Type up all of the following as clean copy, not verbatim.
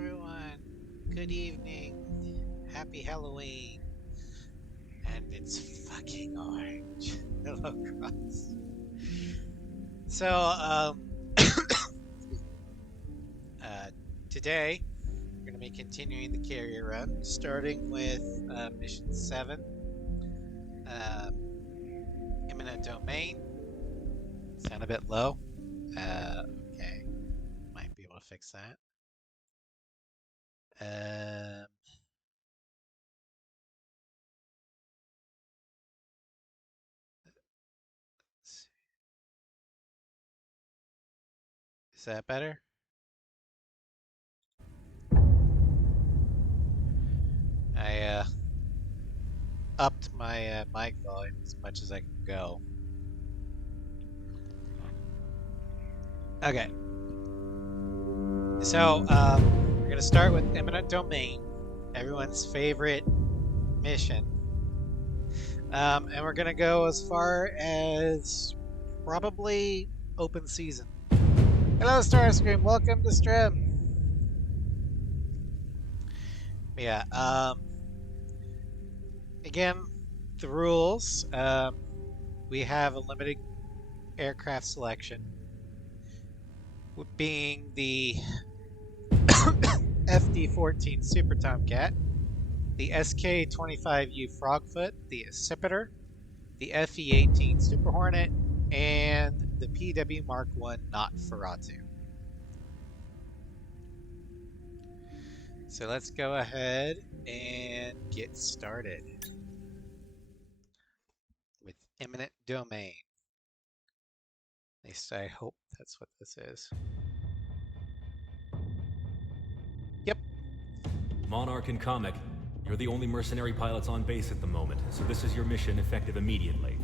everyone. Good evening. Happy Halloween. And it's fucking orange. Hello, Cross. So, today we're going to be continuing the carrier run, starting with Mission 7, um, Imminent Domain. Sound a bit low? Okay. Might be able to fix that. Is that better? I upped my mic volume as much as I can go. Okay. So, we're going to start with Imminent Domain, everyone's favorite mission. And we're going to go as far as probably open season. Hello, Starscream. Welcome to stream. Yeah. Again, the rules. We have a limited aircraft selection, being the FD-14 Super Tomcat, the SK-25U Frogfoot, the Accipiter, the FE-18 Super Hornet, and the PW Mark I Nosferatu. So let's go ahead and get started with Imminent Domain. At least I hope that's what this is. Yep. Monarch and Comic, you're the only mercenary pilots on base at the moment, so this is your mission effective immediately.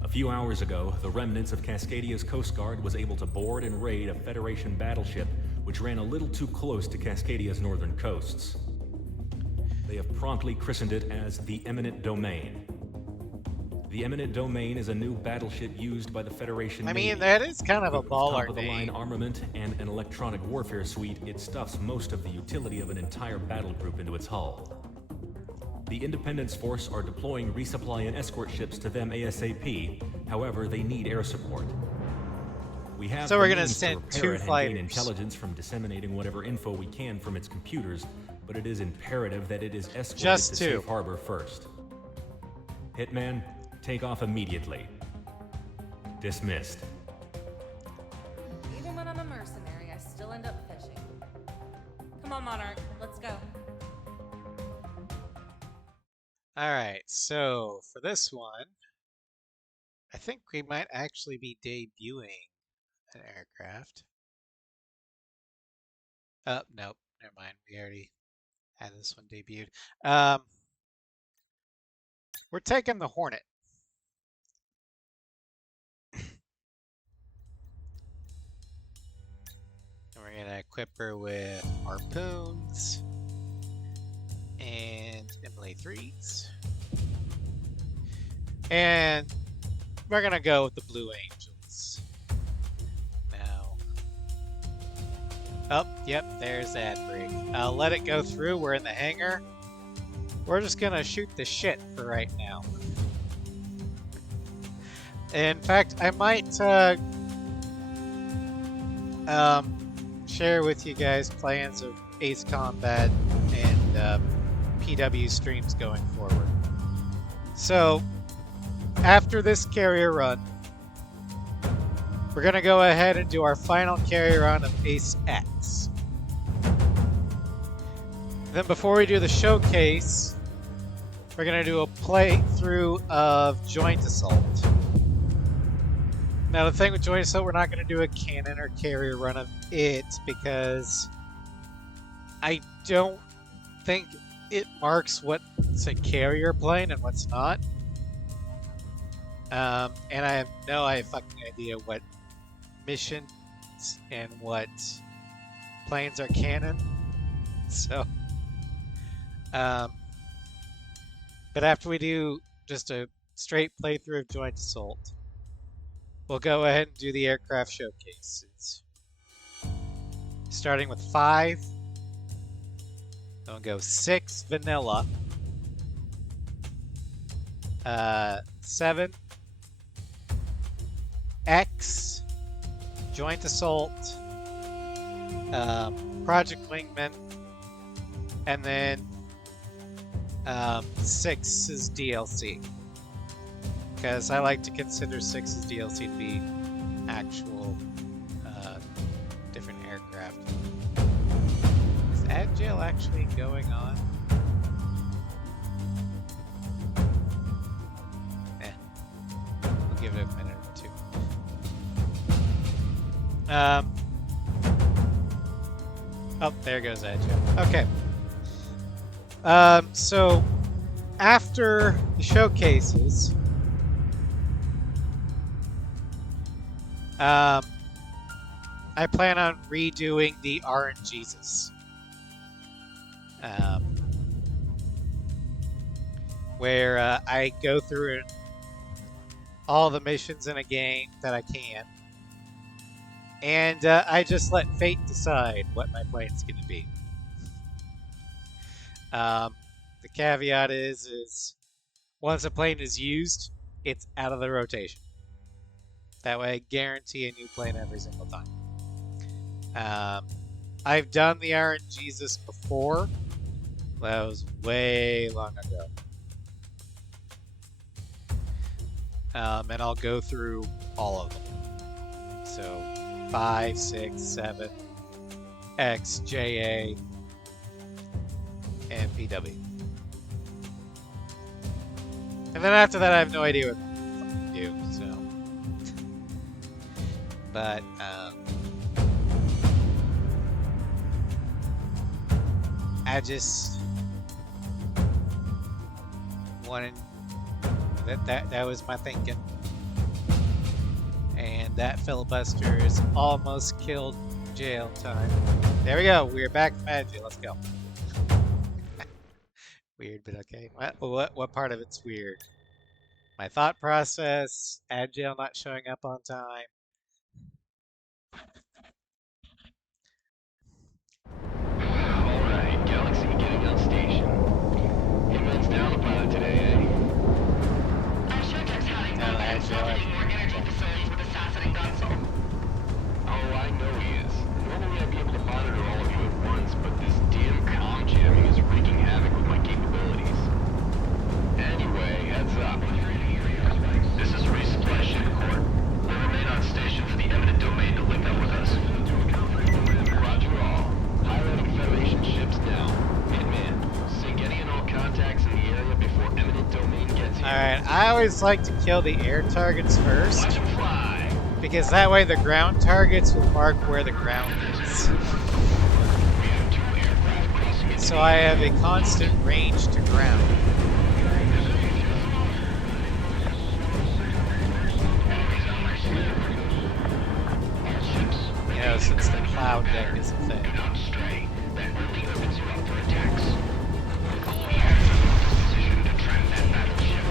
A few hours ago, the remnants of Cascadia's Coast Guard was able to board and raid a Federation battleship which ran a little too close to Cascadia's northern coasts. They have promptly christened it as the Imminent Domain. The Imminent Domain is a new battleship used by the Federation I mean, Navy. that is kind of a baller Top-of-the-line name. armament and an electronic warfare suite, it stuffs most of the utility of an entire battle group into its hull. The Independence Force are deploying resupply and escort ships to them ASAP. However, they need air support. We have So we're gonna means to send repair 2 it and fighters. gain intelligence from disseminating whatever info we can from its computers, but it is imperative that it is escorted Just to 2. safe harbor first. Hitman, take off immediately. Dismissed. Even when I'm a mercenary, I still end up fishing. Come on, Monarch, let's go. Alright, so for this one, I think we might actually be debuting an aircraft. Oh, nope, never mind. We already had this one debuted. We're taking the Hornet. And we're gonna equip her with harpoons and MLA-3s. And we're gonna go with the Blue Angels. Now. Oh, yep, there's that brig. I'll let it go through. We're in the hangar. We're just gonna shoot the shit for right now. In fact, I might share with you guys plans of Ace Combat and PW streams going forward. So, after this carrier run, we're gonna go ahead and do our final carrier run of Ace X. Then before we do the showcase, we're gonna do a playthrough of Joint Assault. Now the thing with Joint Assault, we're not gonna do a cannon or carrier run of it because I don't think it marks what's a carrier plane and what's not. And I have no fucking idea what missions and what planes are canon. So, but after we do just a straight playthrough of Joint Assault, we'll go ahead and do the aircraft showcases. Starting with 5 I'm gonna go 6 vanilla. 7 X Joint Assault, Project Wingman, and then 6 is DLC. Because I like to consider 6's DLC to be actual different aircraft. Is Agile actually going on? I'll give it a minute or two. Oh, there goes Agile. Okay. So after the showcases, I plan on redoing the RNGesus. Where I go through all the missions in a game that I can. And I just let fate decide what my plane's going to be. The caveat is once a plane is used, it's out of the rotation. That way I guarantee a new plane every single time. I've done the RNGesus before. That was way long ago. And I'll go through all of them. So 5, 6, 7, X, JA, and PW. And then after that, I have no idea what to do. So, but I just wanted that was my thinking. And that filibusters almost killed jail time. There we go. We're back from Agile. Let's go. Weird, but okay. What part of it's weird? My thought process, Agile not showing up on time. Alright, Galaxy getting on station. Wingman's down about it today, eh? I'm sure Dirk's having fun building more energy facilities with Assassin and Gunsil. Oh, I know he is. Normally I'd be able to monitor all of you at once, but this damn comm jamming is wreaking havoc with my capabilities. Anyway, heads up. This is resupply ship court. We'll remain on station for the eminent domain to link up with us. Roger all. Highlighting Federation ships now. Hitman, sync any and all contacts in the area before eminent domain gets here. Alright, I always like to kill the air targets first. Watch 'em fly. Because that way the ground targets will mark where the ground is. We have 2 aircraft crossing So I have a constant range to ground. You know, since the cloud deck is a thing. Do not stray. That really opens you up for attacks. We have to move this position to trap that battleship.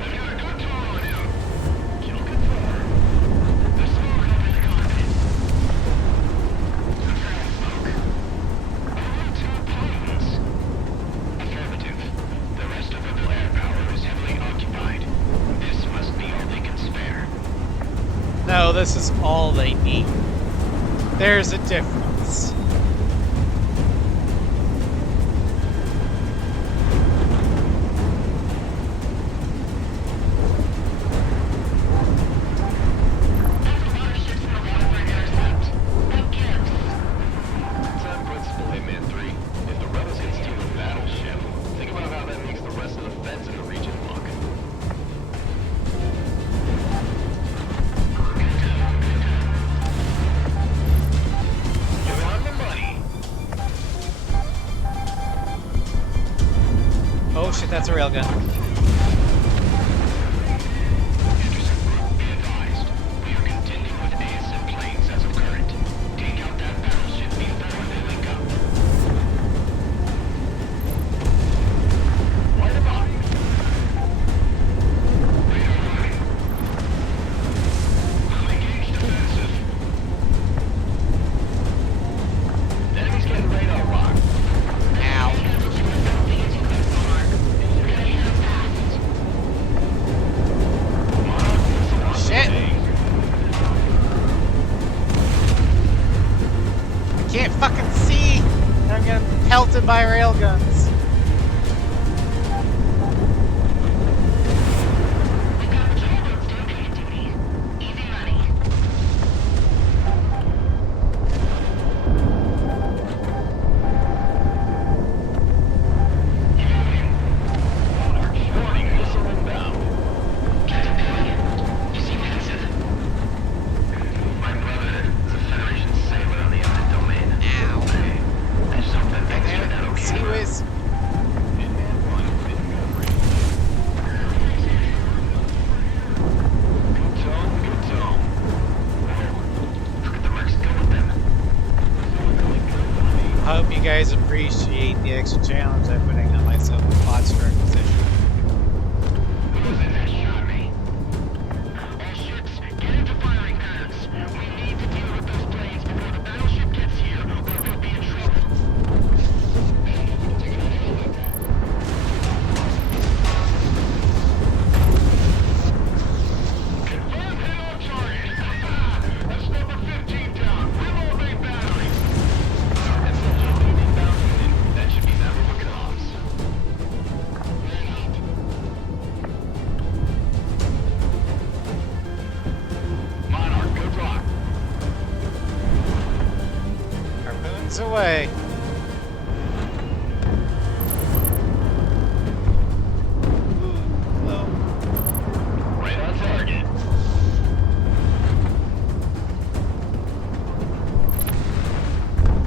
We've got a good toll on him. Kill confirmed. There's smoke up in the cockpit. Confirming smoke. Only 2 planes. Affirmative. The rest of Rebel air power is heavily occupied. This must be all they can spare. No, this is all they need. There's a difference. That's a lot of ships in the water for an intercept. What gives? Time principle, Hitman 3. If the rebels can steal a battleship, think about how that makes the rest of the feds in the region look. You're on the money. Oh shit, that's a railgun. Anderson Group, be advised. We are contending with ASM planes as of current. Take out that battleship before they link up. Light 'em up. Radar line. buy railguns. We've got patrol boats doing picket duty. Easy money. Warning, missile inbound. Captain Billy, you seem pensive. My brother is a Federation sailor on the eminent domain. Ow. I just hope that things turn out okay. Seaways. Good tone, good tone. Look at the mercs, go with them. I hope you guys appreciate the extra challenge I'm putting on myself with monster acquisition. Who was it that shot me? All ships, get into firing patterns. We need to deal with those planes before the battleship gets here, or we'll be in trouble. Confirm hit on target. That's number 15 down. Reload main batteries. SLG inbound unit. That should be them over comms. Monarch, good rock. Harpoons away. Hello. Right on target.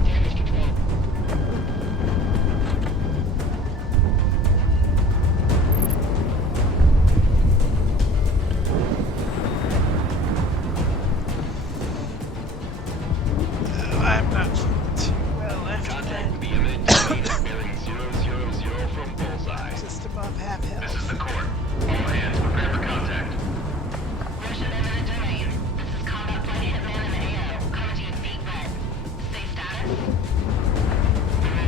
Damage control. I'm not feeling too well after Contact that. the imminent domain at bearing 000 from bullseye. Just above half This is health. the court. All hands prepare for contact. Russian eminent domain. This is combat flight hitman and AO. Coming to you feet wet. Stay status.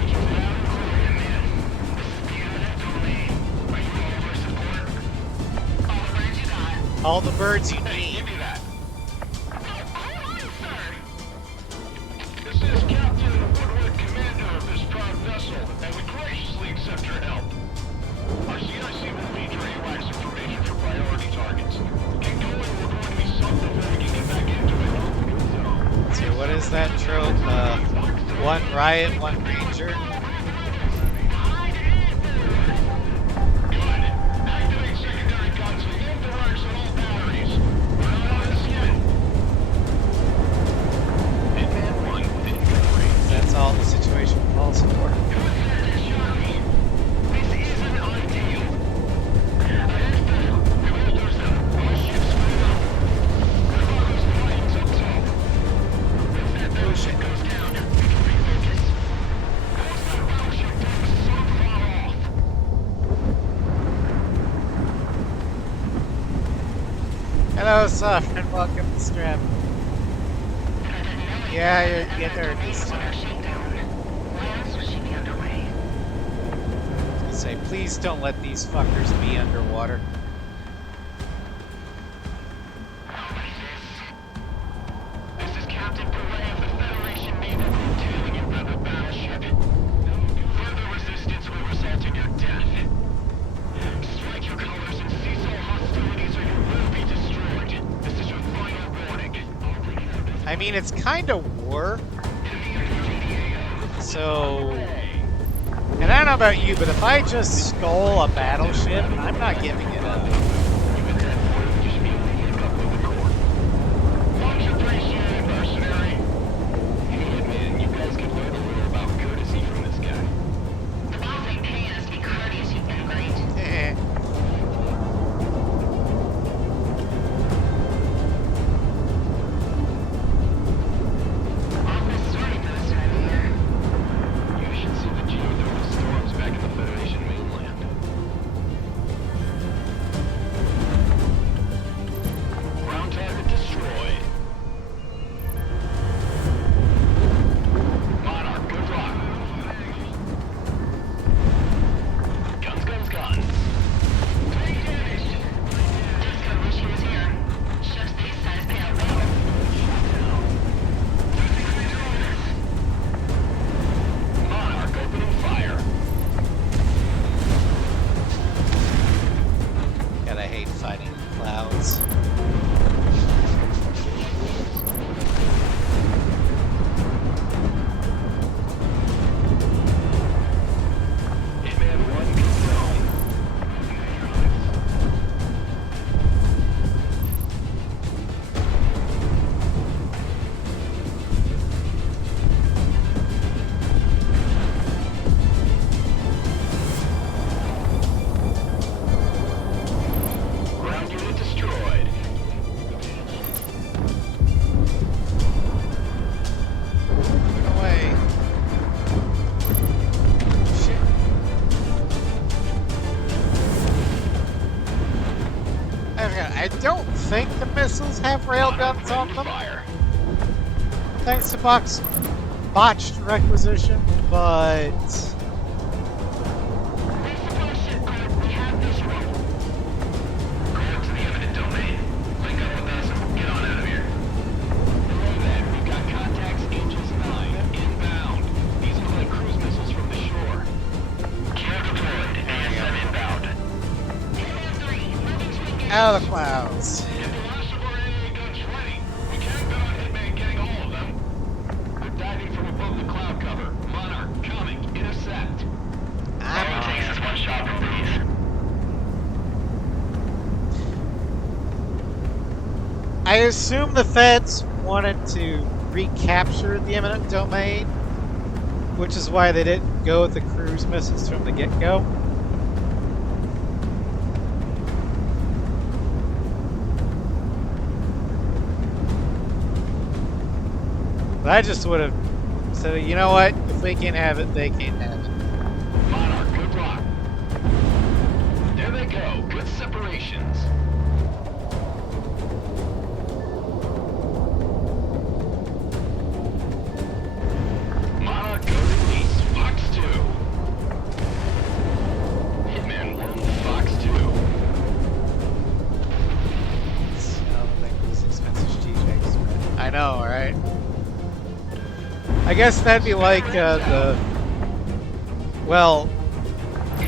Keep it out and clear, Hitman. This is the imminent domain. Are you all for support? All the birds you got. All the birds you Hey, need. give me that. Hold on, sir. This is Captain Woodward, commander of this proud vessel, and we graciously accept your help. Our CIC will feed your AWACS information for priority targets. Get going, we're going to be self-defending and get back into it. So what is that trope? One riot, one ranger. Good. Activate secondary guns and leave the racks on all batteries. We're not on this yet. Hitman 1 within gun range. That's all the situation calls for. Who is that that shot me? This isn't ideal. Commandos, our ship's split up. Cargo's flying up top. If that battleship goes down, we can refocus. How's that battleship doing so far off? Hello, Sovereign. Welcome to Strap. Yeah, you're getting there this time. Our shakedown. Why else would she be underway? Say, please don't let these fuckers be underwater. This is Captain Boulet of the Federation Naval Group tailing your brother battleship. Further resistance will result in your death. Strike your colors and cease all hostilities or you will be destroyed. This is your final warning. I mean, it's kind of war. So, and I don't know about you, but if I just stole a battleship, I'm not giving it up. Much appreciated, mercenary. Man, you guys could learn a little about courtesy from this guy. The boss ain't paying us to be courteous, you've been great. Eh. Awful sorry for this time of year. You should see the geothermal storms back in the Federation mainland. clouds. Hitman 1 confirmed. Ground unit destroyed. Moving away. Shit. Okay, I don't think the missiles have railguns on them, Fire. thanks to Buck's botched requisition, but Resupply ship code. We have visual. Go to the eminent domain. Link up with us and we'll get on out of here. Below that, we've got contacts Angels 9 inbound. These look like cruise missiles from the shore. Care deployed. ASM inbound. Hitman 3, moving to engage. out of the clouds. Get the last of our AA guns ready. We can't bet on Hitman getting all of them. We're diving from above the cloud cover. Monarch, comic, intercept. I'm All it on. takes is one shot from these. I assume the feds wanted to recapture the eminent domain, which is why they didn't go with the cruise missiles from the get-go. But I just would have said, you know what? If they can't have it, they can't have it. Monarch, good luck. There they go. Good separations. Monarch, go release. Fox 2. Hitman 1, Fox 2. I don't think these expensive TJs. I know, right? I guess that'd be like well,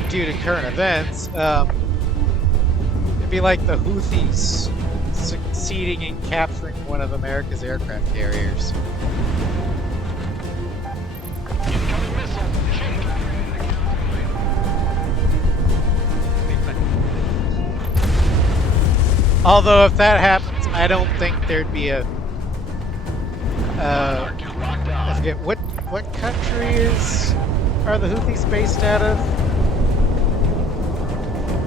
due to current events, it'd be like the Houthis succeeding in capturing one of America's aircraft carriers. Incoming missile. Shoot. Although if that happens, I don't think there'd be a Monarch is locked I on. forget what country are the Houthis based out of?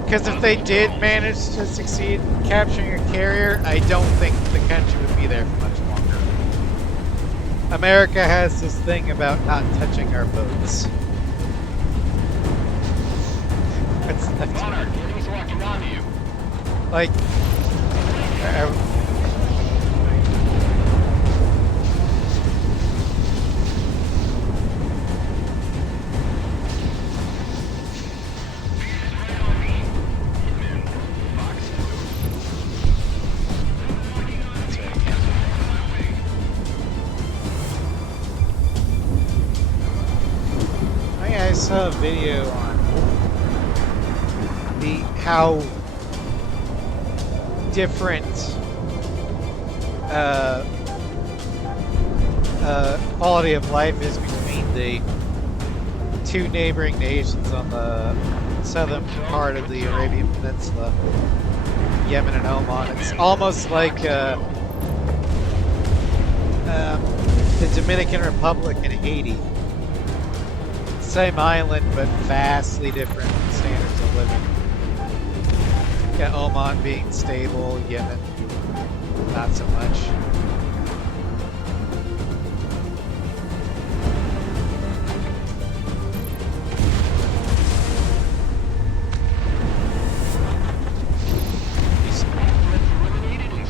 Because if they did manage to succeed in capturing a carrier, I don't think the country would be there for much longer. America has this thing about not touching our boats. It's Monarch, the enemy's locking onto you. like, Hitman 1, Fox I saw a video on how different quality of life is between the two neighboring nations on the southern part of the Arabian Peninsula, Yemen and Oman. It's almost like the Dominican Republic and Haiti. Same island, but vastly different standards of living. Yeah, Oman being stable, Yemen not so much.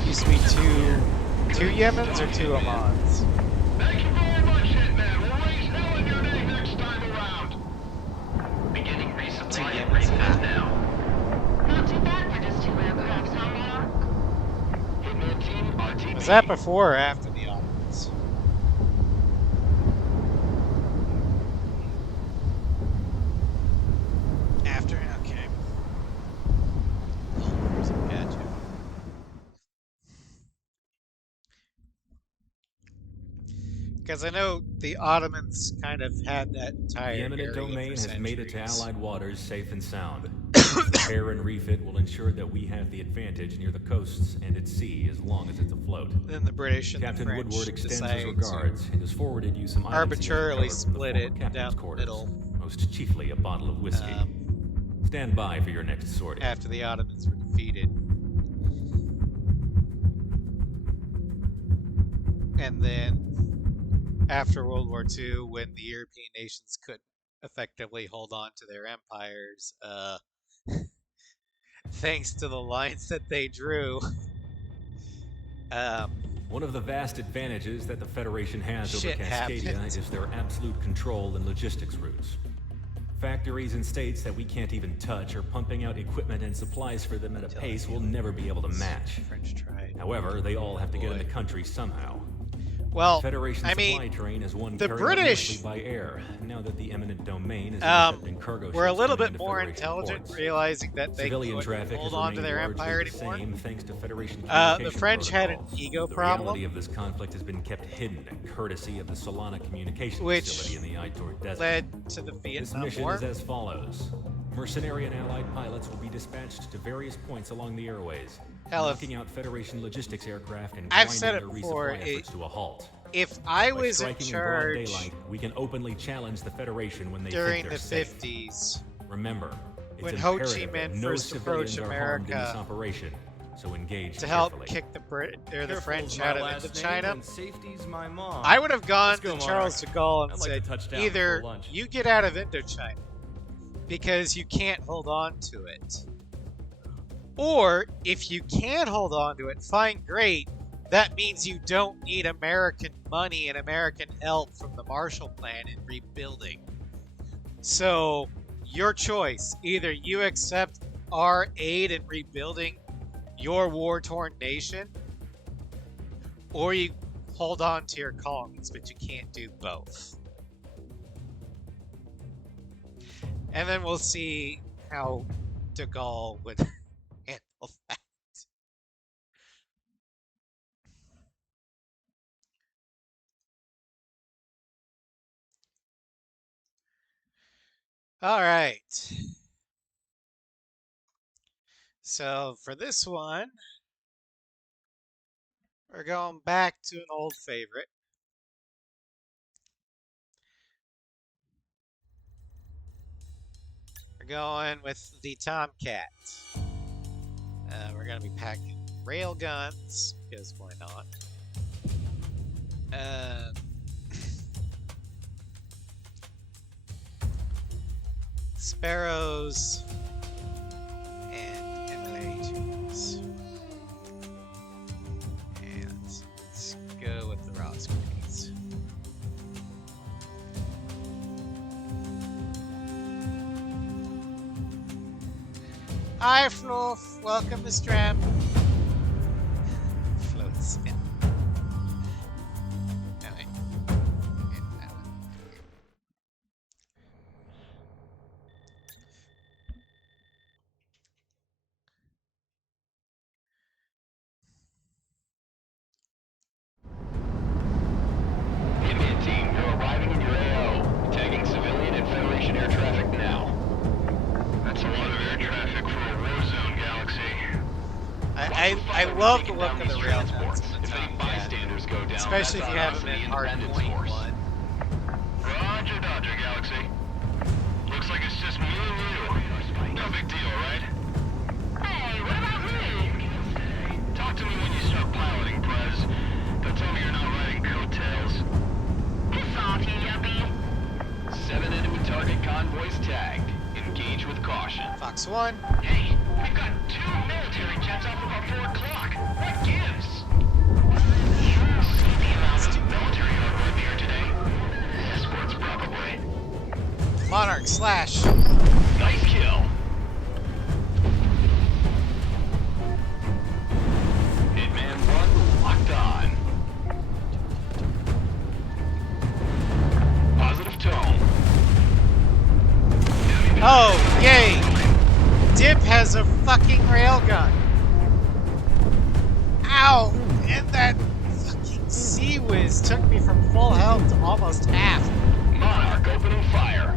Used to be two Yemens or two Omans? Thank you very much, Hitman. We'll raise hell in your name next time around. Beginning resupply Two at rate Yemens. now. Not too bad for just 2 aircrafts, huh, Monarch? Hitman team, RTB. Was that before or after the Ottomans? After, okay. Oh, there's a gadget. Because I know the Ottomans kind of had that The entire eminent area domain for has made it to centuries. Allied waters safe and sound. Its repair and refit will ensure that we have the advantage near the coasts and at sea as long as it's afloat. Then the British and the Captain French Woodward extends his decided regards to and has forwarded you some items he has arbitrarily recovered from the split former it captain's down the quarters, middle most chiefly a bottle of whiskey. Stand by for your next sortie. after the Ottomans were defeated. And then after World War II, when the European nations couldn't effectively hold on to their empires, thanks to the lines that they drew, One of the vast advantages that the Federation has over Shit Cascadia happened. is their absolute control and logistics routes. Factories and states that we can't even touch are pumping out equipment and supplies for them at a pace we'll never be able to match. French tried. However, they all have to get in the country somehow. Well, Federation I supply mean, train is one the carried British- mostly by air. Now that the eminent domain is intercepting cargo we're a ships little coming bit into more Federation intelligent, ports. realizing that they Civilian couldn't traffic hold has on to remained their largely empire the anymore. same thanks to Federation The communication French had an protocols. ego The problem, reality of this conflict has been kept hidden, courtesy of the Solana communication which facility in the Aitor Desert. led to the This Vietnam mission War. is as follows. Mercenary and allied pilots will be dispatched to various points along the airways, Hell, if- knocking out Federation logistics aircraft and I've grinding said it their before, resupply efforts to a halt. If I By was in striking in broad charge daylight, we can openly challenge the Federation when they during think the they're safe. 50s, Remember, it's when Ho Chi imperative that Minh no first civilians approached are harmed in this America operation, so engage to help carefully. kick the the Careful's French my out of last name, Indochina, and safety's my mom. I would have gone Let's go, to Charles de Gaulle and I'd like said, to touch down either before lunch. you get out of Indochina because you can't hold on to it, or if you can hold on to it, fine, great. That means you don't need American money and American help from the Marshall Plan in rebuilding. So, your choice. Either you accept our aid in rebuilding your war-torn nation, or you hold on to your colonies, but you can't do both. And then we'll see how de Gaulle would handle that. All right. So for this one, we're going back to an old favorite. We're going with the Tomcat. We're going to be packing rail guns, because why not? Sparrows and M82s. And let's go with the Roscreens. Hi, Fluff. Welcome to Stram. Floats in. Alright. And that one. Wingman team, you're arriving in your AO. Tagging civilian and Federation air traffic now. That's a lot of air traffic for a war zone, Galaxy. I love the look of the rail guns. If any bystanders go down, Especially if that's you on have us them and in the hard Independence point Force. one. Roger, Dodger, Galaxy. Looks like it's just me and you. No big deal, right? Hey, what about me? Talk to me when you start piloting, Prez. Don't tell me you're not riding coattails. Piss off, you yuppie. 7 enemy target convoys tagged. Engage with caution. Fox 1. Hey, we've got 2 military jets off about 4 o'clock. What gives? Sleeping around some military hardware here today. Escorts, probably. Monarch slash. Nice kill. Hitman 1 locked on. Positive tone. Oh, yay! Dip has a fucking railgun. Ow! And that fucking Sea-Wiz took me from full health to almost half. Monarch opening fire.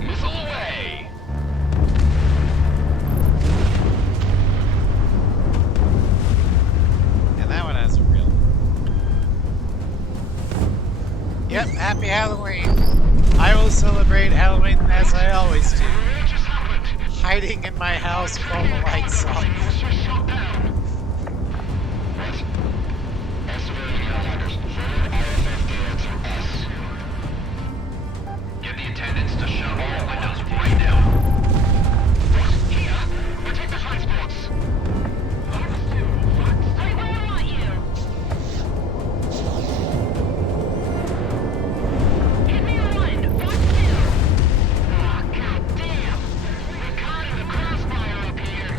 Missile away. And that one has a real. Yep, happy Halloween. I will celebrate Halloween as I always do. What just happened? Hiding in my house with all the lights off. It's just shut down. What? All civilian airliners, forward IFF data to us. Get the attendants to shut all windows right now. Here, we take the transports. Wait, where are you? Hit me a one. Fox 2. Ah, goddamn. We're caught in the crossfire up here.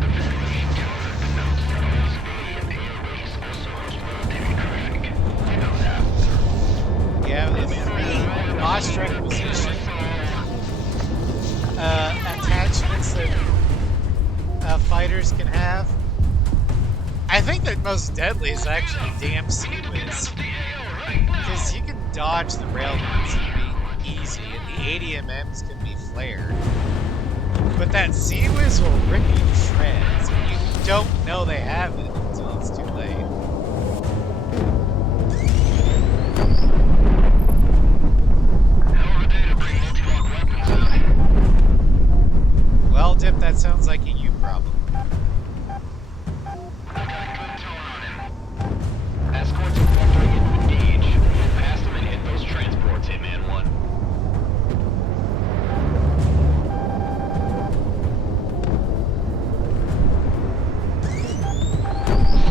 The Federation government announced that all civilian airways also host military traffic. You know that. Yeah, the three boss requisition attachments that fighters can have. I think the most deadly is actually damn Sea-Wiz. Because you can dodge the railguns and be easy, and the ADMMs can be flared. But that Sea-Wiz will rip you to shreds, and you don't know they have it until it's too late. Hell of a day to bring multi-lock weapons out. Well, Dip, that sounds like a you problem. I've got a good tone on him. Escorts are filtering into engage. Move past them and hit those transports, Hitman 1.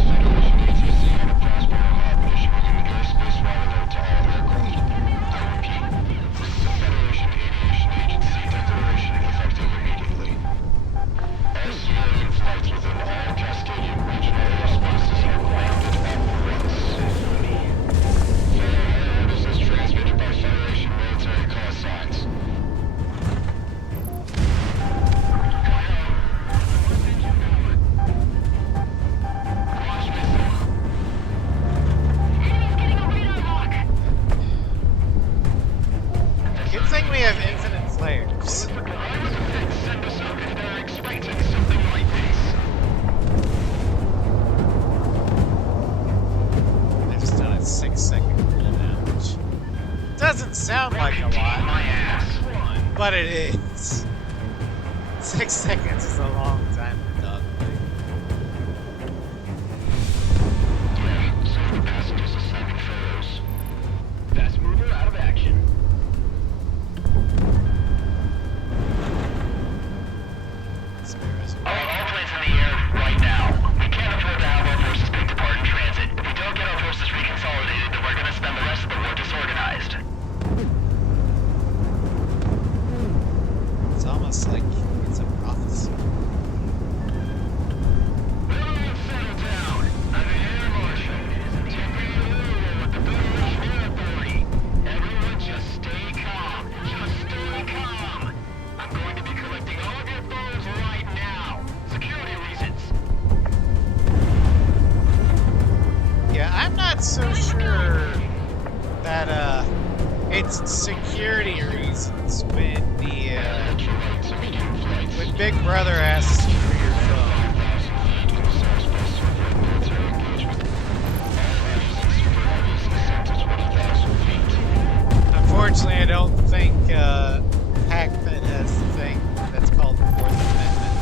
Federation ATC on a transport hub issuing an airspace route alert to all aircraft. I repeat, this is a Federation Aviation Agency declaration effective immediately. All civilian flights within all Cascadian regional airspaces are grounded at once. Federal orders as transmitted by Federation military call signs. Launch missile. Enemy's getting a radar lock. Good thing we have infinite flares. Send us up if they're expecting something like this. I've just done a 6-second cooldown, which doesn't sound like a My lot, ass. but it is. 6 seconds is a long time to dogfight. Yeah, some of the passengers assigned photos. Fast mover out of action. Sparrows. I want all planes in the air right now. We can't afford to have our forces picked apart in transit. If we don't get our forces reconsolidated, then we're gonna spend the rest of the war disorganized. It's almost like it's a prophecy. Everyone settle down. I'm an air marshal. Deputy Lulu with the Federation Air Authority. Everyone just stay calm. Just stay calm. I'm going to be collecting all of your phones right now. Security reasons. Yeah, I'm not so sure that it's security reasons when the Ultralights, immediate flights. when Big Brother asks you for your phone. 5,000 feet in the cyberspace server and military engagement. All heavies and super heavies descend to 20,000 feet. Unfortunately, I don't think Hackfed has the thing that's called the Fourth Amendment.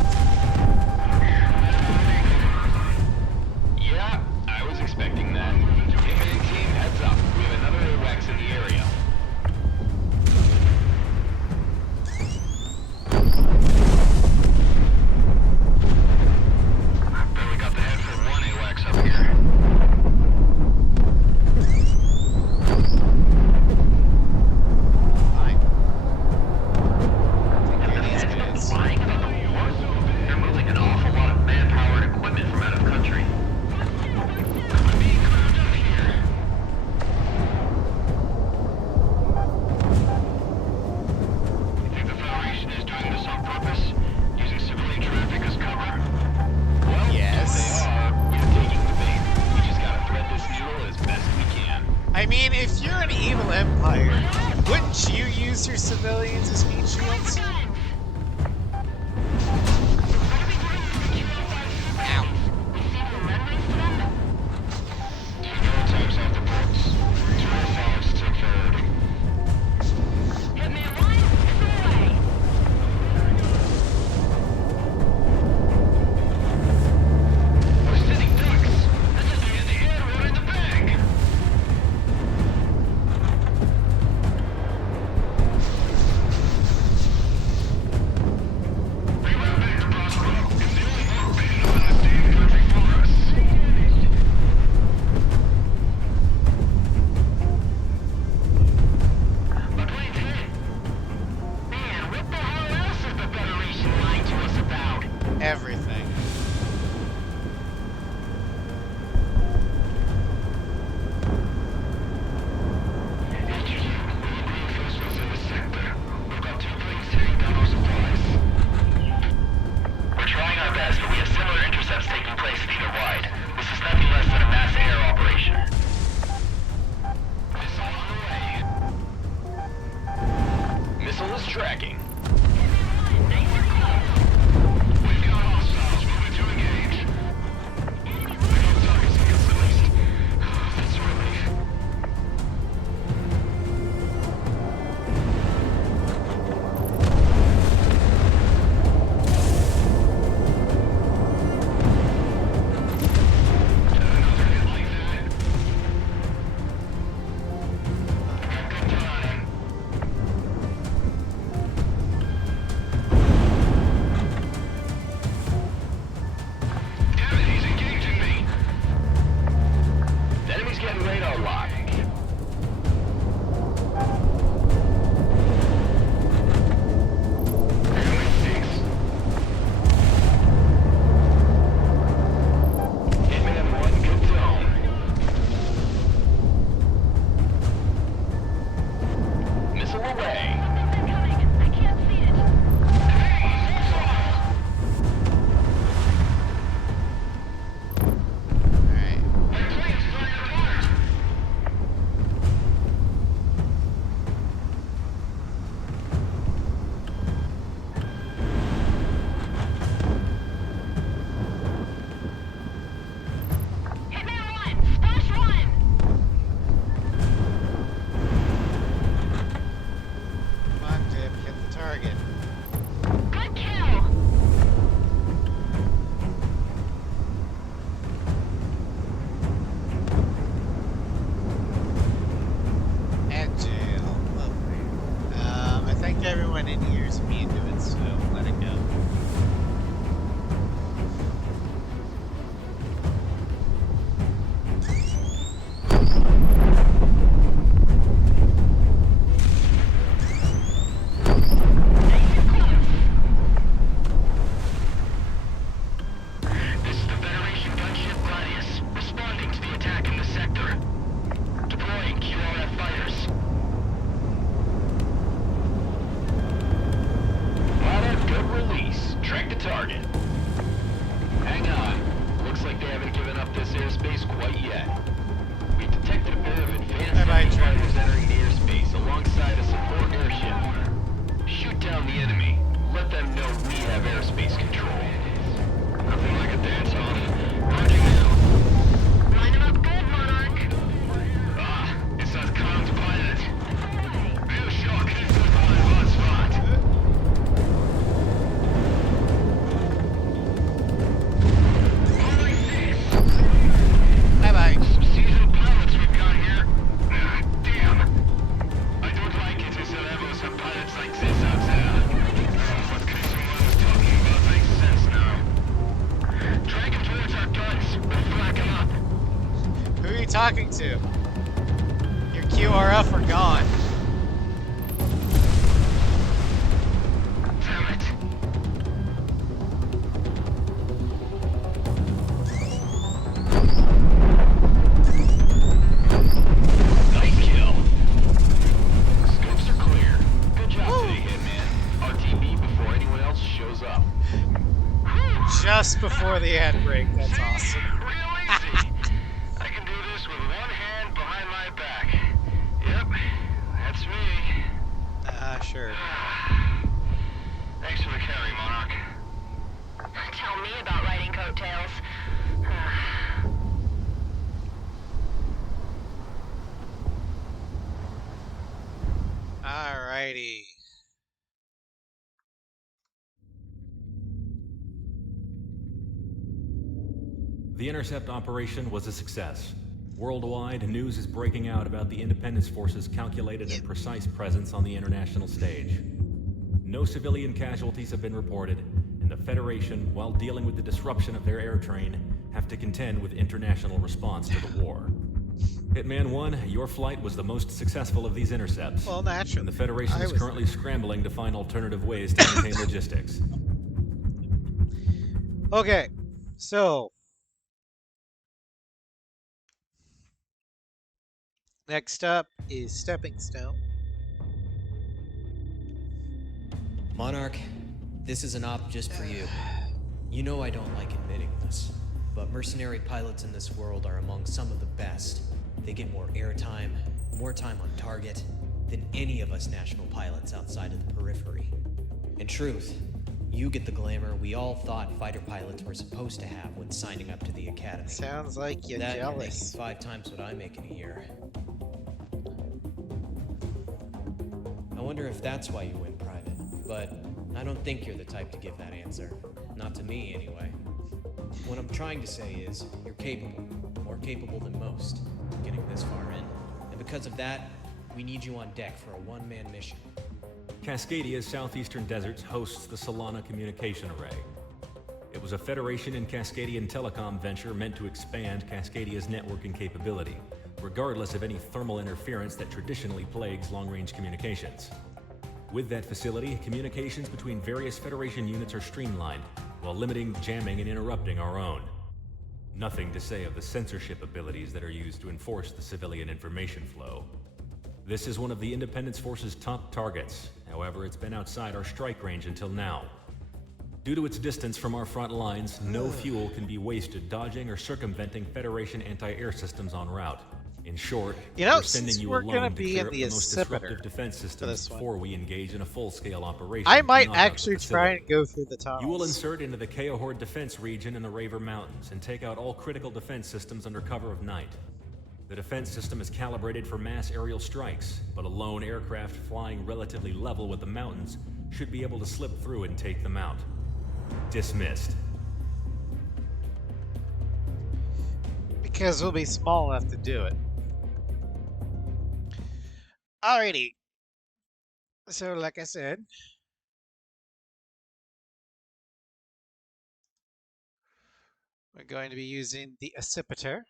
Yeah, I was expecting that. Hitman team, heads up. We have another AWACS in the area. Then we got the head for one AWACS up here. Fine. Take care of these guys. Flying another war? They're moving an awful lot of manpower and equipment from out of country. I'm being cleared up here. mean, if you're an evil empire, wouldn't you use your civilians as meat shields? Ow. Time's off the boats. 205's take priority. Hitman 1 is away. We're sitting ducks. That doesn't mean the air we're in the bag. We went back to Roswell. It's the only hope big enough in this damn country for us. My plane's hit. Man, what the hell else is the Federation lying to us about? Everything. Reinforcements in the sector. We've got 2 planes tearing down our supplies. We're trying our best, but we have similar intercepts taking place either wide. This is nothing less than a mass air operation. Missile on the way. Missile is tracking. Hitman 1, nice and close. We've got hostiles moving to engage. We got targets against the least. That's a relief. Another hit like that. Got good time. Damn it, he's engaging me. The enemy's getting radar lock. Hitman 1, good zone. Missile away. Something's incoming. I can't see it. Alright. Hitman 1, splash 1. Come on, Dip, hit the target. Good kill. At jail. Lovely. I think everyone in here is immune to it, so let it go. Nice and close. This is the Federation gunship Gladius, responding to the attack in the sector. Deploying QRF fighters. Ladder, good release. Track the target. Hang on. Looks like they haven't given up this airspace quite yet. We detected a pair of advanced Bye-bye, enemy Trevor. fighters entering the airspace alongside a support airship. Shoot down the enemy. Let them know we have airspace control. Nothing like a dance-off. Roger now. Line 'em up good, Monarch. Ah, it's that comms pilot. Real shock hits us on the hot spot. Only 6. Bye bye. Some seasoned pilots we've got here. Ah, damn. I don't like it as there ever some pilots like this out there. What Christopher was talking about makes sense now. Drag him towards our guns. We'll flak him up. Who are you talking to? Your QRF are gone. Damn it. Nice kill. Scopes are clear. Good job today, Hitman. RTB before anyone else shows up. Just before the ad break. That's awesome. Real easy. I can do this with one hand behind my back. sure. Thanks for the carry, Monarch. Tell me about riding coattails. Alrighty. The intercept operation was a success. Worldwide, news is breaking out about the Independence Force's calculated and precise presence on the international stage. No civilian casualties have been reported, and the Federation, while dealing with the disruption of their air train, have to contend with international response to the war. Hitman 1, your flight was the most successful of these intercepts. Well, naturally. And the Federation I is was currently scrambling to find alternative ways to maintain logistics. Okay, so next up is Stepping Stone. Monarch, this is an op just for you. You know I don't like admitting this, but mercenary pilots in this world are among some of the best. They get more airtime, more time on target, than any of us national pilots outside of the periphery. In truth, you get the glamour we all thought fighter pilots were supposed to have when signing up to the academy. Sounds like you're That you're making jealous. 5 times what I make in a year. I wonder if that's why you went private, but I don't think you're the type to give that answer. Not to me, anyway. What I'm trying to say is, you're capable, more capable than most, getting this far in. And because of that, we need you on deck for a one-man mission. Cascadia's southeastern deserts hosts the Solana Communication Array. It was a Federation and Cascadian telecom venture meant to expand Cascadia's networking capability, regardless of any thermal interference that traditionally plagues long-range communications. With that facility, communications between various Federation units are streamlined, while limiting jamming and interrupting our own. Nothing to say of the censorship abilities that are used to enforce the civilian information flow. This is one of the Independence Force's top targets. However, it's been outside our strike range until now. Due to its distance from our front lines, no fuel can be wasted dodging or circumventing Federation anti-air systems en route. In short, You know, we're sending since you we're alone gonna to be clear in up the the most Accipiter disruptive defense for systems this one, before we engage in a full-scale operation. I to might knock out the actually try facility. and go through the tunnels. You will insert into the Keohord defense region in the Raver Mountains and take out all critical defense systems under cover of night. The defense system is calibrated for mass aerial strikes, but a lone aircraft flying relatively level with the mountains should be able to slip through and take them out. Dismissed. Because we'll be small enough to do it. Alrighty. So, like I said, we're going to be using the Accipiter.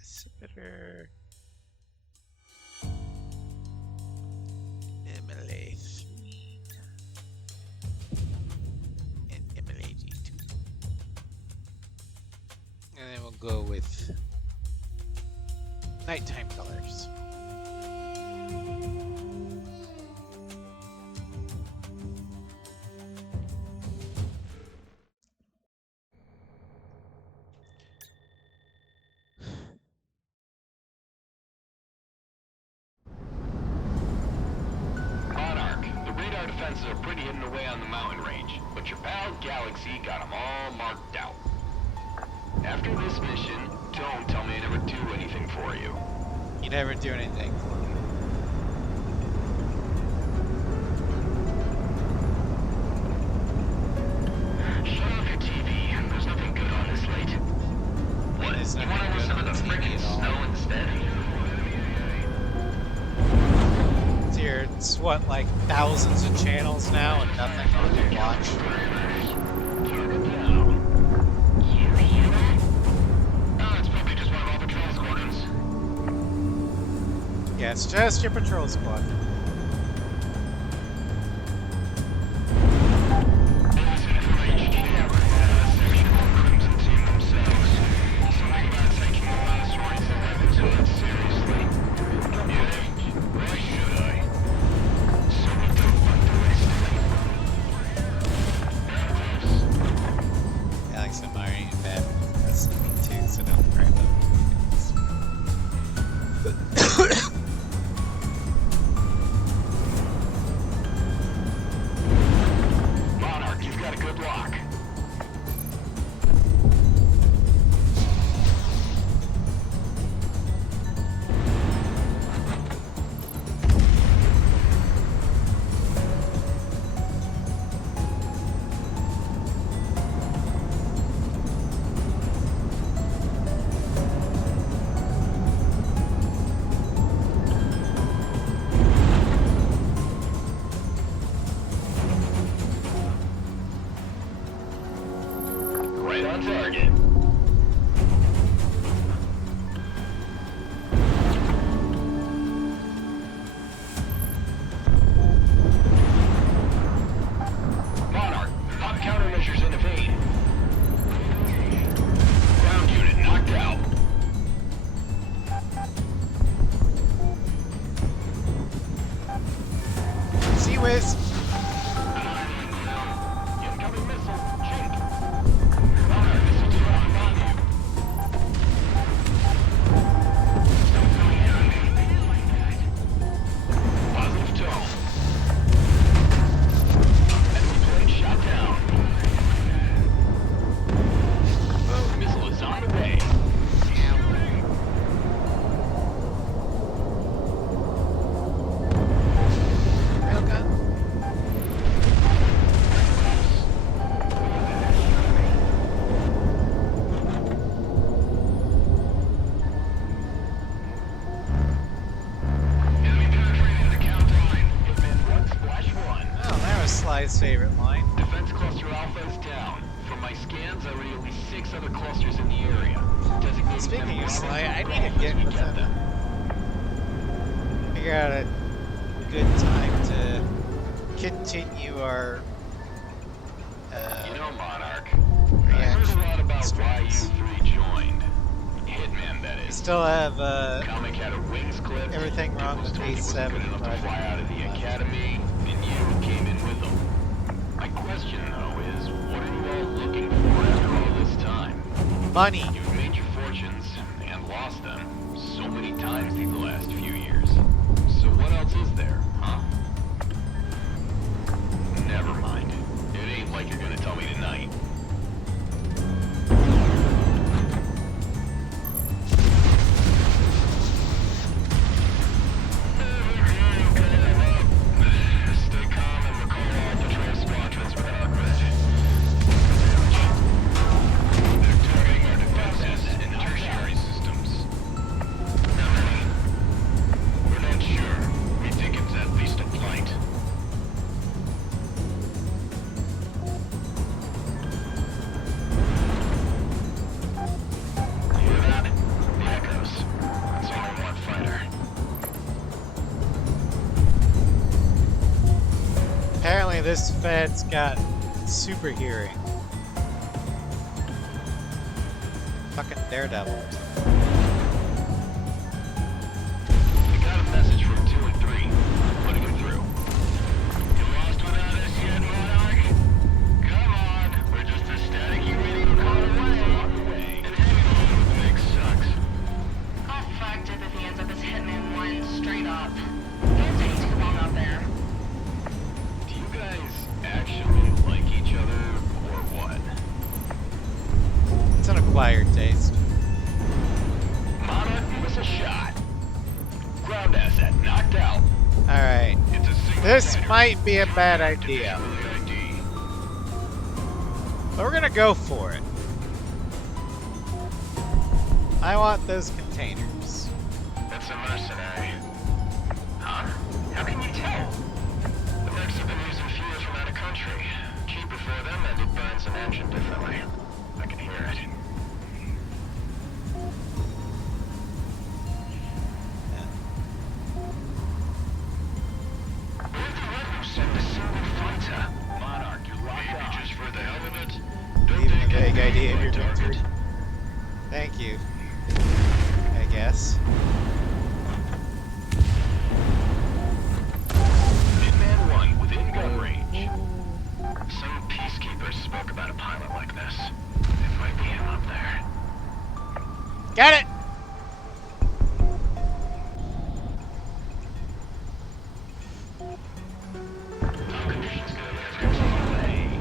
Accipiter. Emily 3 and Emily G2. And then we'll go with nighttime colors. Monarch, the radar defenses are pretty hidden away on the mountain range, but your pal Galaxy got them all marked out. After this mission, don't tell me I never do anything for you. You never do anything. Shut off your TV. There's nothing good on this late. What? There's You nothing want to good listen on to the TV frickin' at all. snow instead? So it's what, like thousands of channels now and nothing on to watch? Turn it down. You hear that? Oh, it's probably just one of our patrol squadrons. Yeah, it's just your patrol squad. Alex and Mari and Bad are sleeping too, so don't worry. on target. Monarch, pop countermeasures in evade. Ground unit knocked out. Sea Whiz. Incoming missile, Jink. Monarch, missile drop on you. Positive tone. Enemy plane shot down. Missile is on the way. Railgun. Enemy penetrating the count line. Hitman 1, splash 1. Oh, that was Sly's favorite line. Defense cluster Alpha is down. From my scans, I read at least 6 other clusters in the area. Designated Speaking them of Sly, I Bravo need to get as we with get him. them. Figure out a good time to continue our You know, Monarch, I heard a lot about why you streams. three joined. Hitman, that We is. still have Comic had a wings clip. everything wrong Gibbons with told you wasn't A7 good enough to project. fly out of the academy, and you came in with them. My question, though, is what are you all looking for after all this time? money. You've made your fortunes and lost them so many times these last few years. So what else is there, huh? Never mind. It ain't like you're gonna tell me tonight. Stay calm and recall all patrol squadrons without red. They're targeting our defenses and tertiary systems. How many? We're not sure. We think it's at least a flight. You hear that? The echoes. That's all I want, fighter. Apparently this Fed's got super hearing. Fucking Daredevil. We got a message from 2 and 3. Putting him through. You lost without us yet, Monarch? Come on. We're just a staticky radio call away. And hanging on with the mix sucks. Got fucked at the hands of this Hitman 1 straight up. Don't take too long out there. Do you guys actually like each other, or what? It's an acquired taste. Monarch, give us a shot. Ground asset knocked out. Alright. It's a single This fighter. might be a bad idea, Visually ID. but we're gonna go for it. I want those containers. That's a mercenary. Huh? How can you tell? The mercs have been using fuel from out of country. Cheaper for them, and it burns an engine differently. I can hear it. Where'd the Rebels send a single fighter? Monarch, you locked on. Maybe just for the hell of it? Don't Even a think vague anything idea will you're target. going through. Thank you. I guess. Hitman 1 within gun range. Some peacekeepers spoke about a pilot like this. It might be him up there. Got it! How conditions gonna live your way?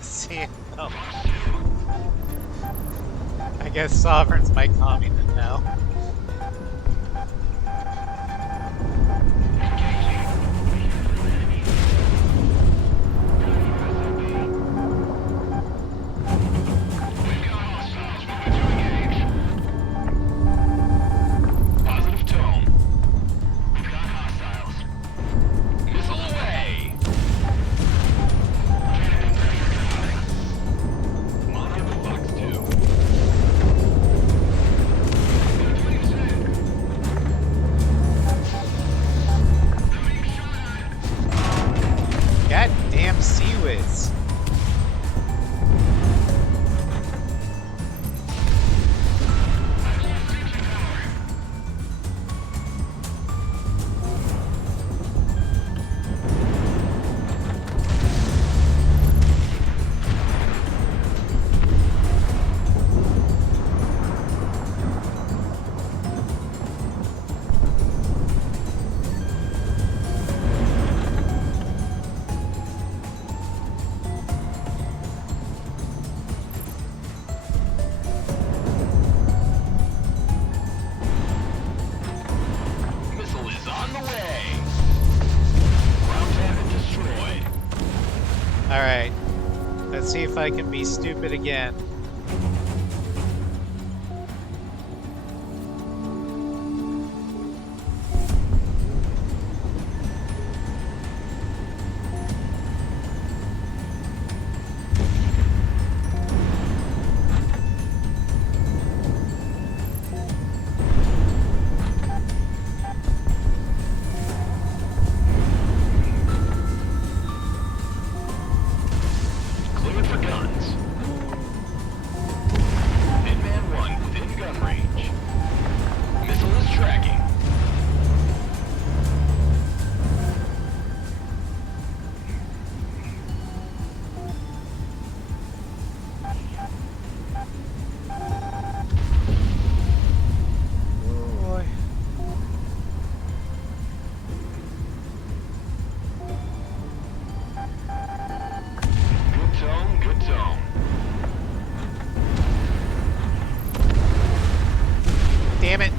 See, oh. I guess sovereigns might communist now. Positive tone. We've got hostiles. Missile away! Sea-Wiz. Missile is on the way. Ground cannon destroyed. Alright. Let's see if I can be stupid again. Clear for guns. Wingman 1 within gun range. Missile is tracking. Oh boy. Good tone, good tone. Damn it.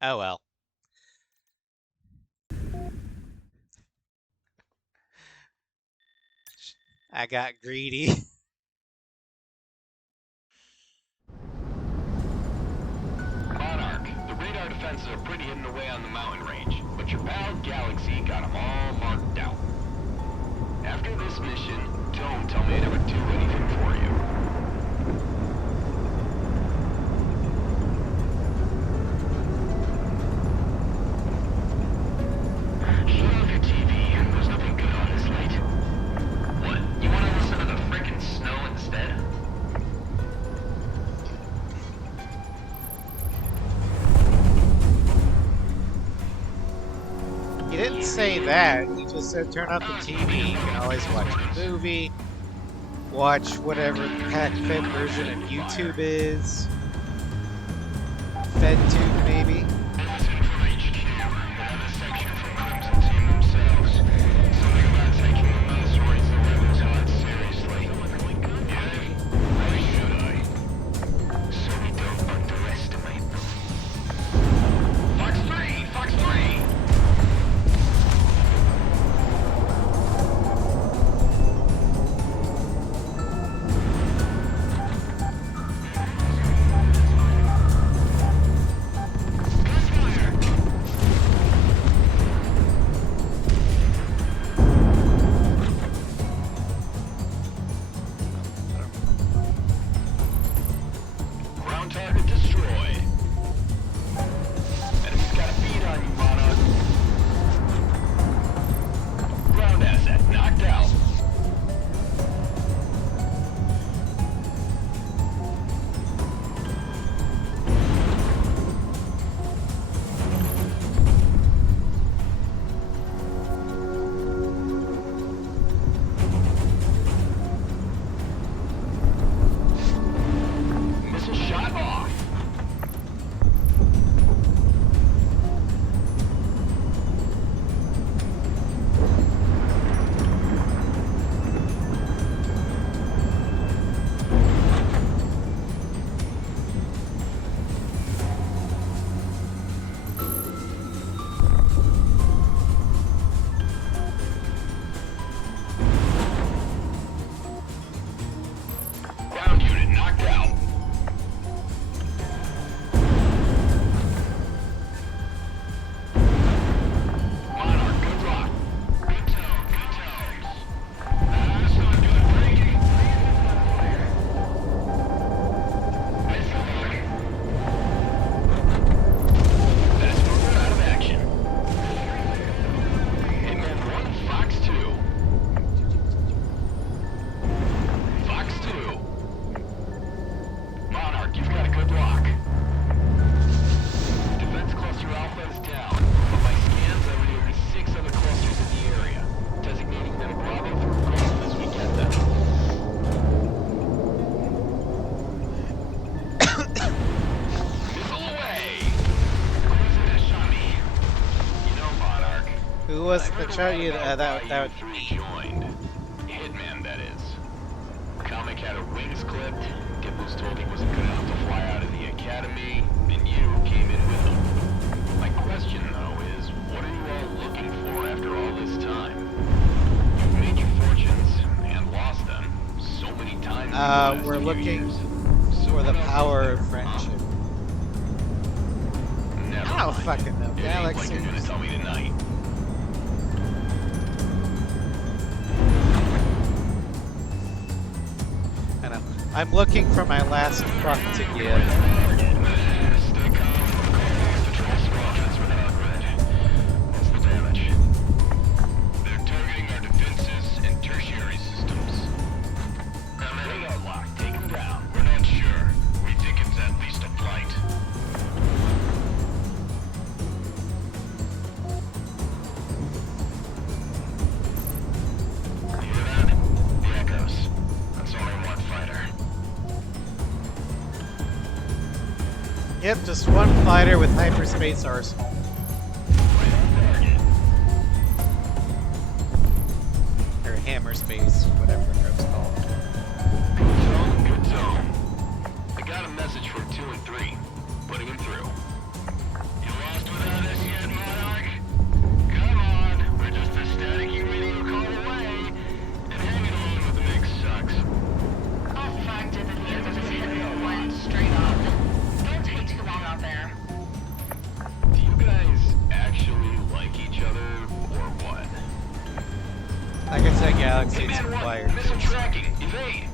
Oh well. I got greedy. Monarch, the radar defenses are pretty hidden away on the mountain range, but your pal Galaxy got them all marked out. After this mission, don't tell me I'd ever do anything for you. Shut off your TV. There's nothing good on this light. What? You want to listen to the frickin' snow instead? He didn't say that. He just said turn off the TV. You can always watch a movie, watch whatever the pack-fed version of YouTube is. FedTube, maybe. Bulletin from HQ. Another section from Crimson Team themselves. Something about taking the mercenaries the rebels hard seriously. Yeah? Why should I? So we don't underestimate them. Fox 3! Fox 3! was I in the heard a chat? lot Yeah, about that why would you three be. joined. Hitman, that is. Comic had her wings clipped. Gibbons told he wasn't good enough to fly out of the academy, and you came in with him. My question, though, is what are you all looking for after all this time? You've made your fortunes and lost them so many times in the last We're few looking years. So for the what else is power there, of huh? friendship. Never I don't mind. fucking know. It ain't like you're gonna Galaxies. tell me tonight. I know. I'm looking for my last fuck to give. Stay calm. Patrol squadrons without red. What's the damage? They're targeting our defenses and tertiary systems. Radar lock. Take them down. We're not sure. We think it's at least a flight. You hear that? The echoes. That's only one fighter. Yep, just one fighter with hyperspace arsenal. Or hammer space, whatever it's called. Good zone, good zone. I got a message from 2 and 3. Putting him through. You lost without us yet, Monarch? Come on, we're just a staticky radio call away. And hanging on with the mix sucks. I'll factor that the end of this hit went straight up. Don't take too long out there. Do you guys actually like each other, or what? Like I said, Galaxy is Man, what? required. Missile tracking. Evade.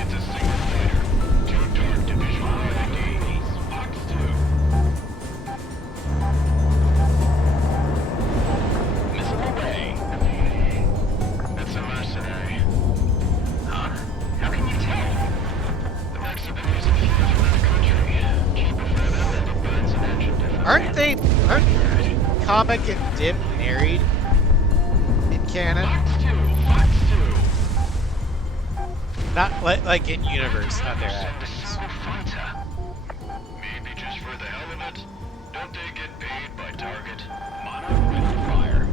It's a single fighter. 2 dark division IDs. Fox 2. Missile away. That's a mercenary. Huh? How can you tell? The Mercs have been using fuel from that country. Cheaper for them than to burn some engine difference. Aren't Comic and Dip married in canon? Fox 2. Fox 2. Not like in universe, not their Send a actors. single fighter. Maybe just for the hell of it. Don't they get paid by target? Monarch with fire.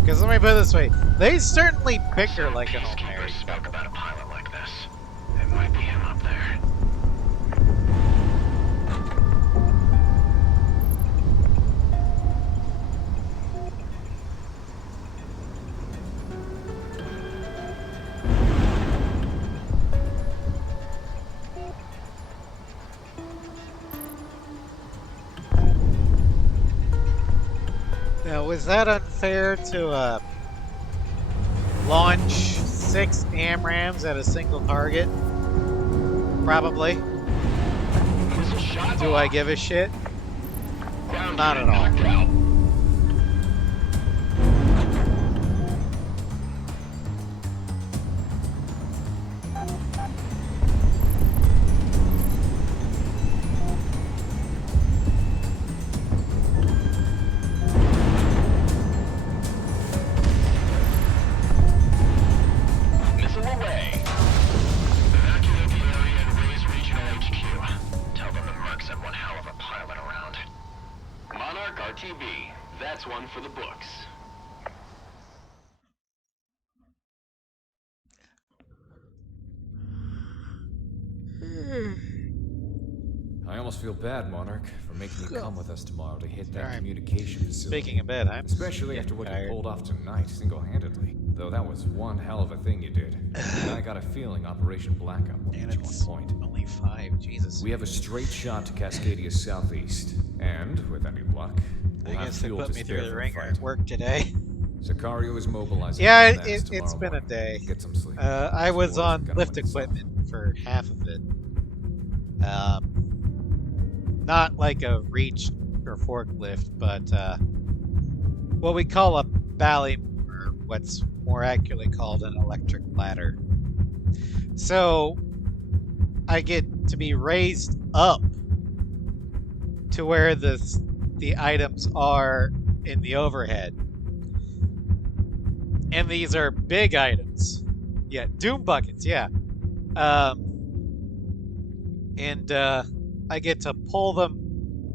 Because let me put it this way, they certainly bicker like an old Peacekeepers married spoke couple. about a pilot like this. It might be him up there. Now, was that unfair to launch 6 AMRAAMs at a single target? Probably. Missile shot Do I give a shit? Ground Not unit at all. knocked out. Missile away. Evacuate the area and raise regional HQ. Tell them the Mercs have one hell of a pilot around. Monarch RTV. That's one for the books. I almost feel bad, Monarch, for making you come with us tomorrow to hit that Alright. communication facility. Speaking of bed, I'm Especially after what tired. you pulled off tonight, single-handedly. Though that was one hell of a thing you did. And I got a feeling Operation Blackout will And get you it's on point. only 5, Jesus. We have a straight shot to Cascadia's southeast. And, with any luck, I we'll have guess they fuel put to me spare through the for ringer fight. at work today. Sicario is mobilizing. Yeah, en masse it's been a tomorrow day. morning. Get some sleep. I was This war on isn't gonna lift win itself. equipment for half of it. Not like a reach or forklift, but what we call a bally, or what's more accurately called an electric ladder. So I get to be raised up to where the items are in the overhead. And these are big items. Yeah, doom buckets, yeah. and I get to pull them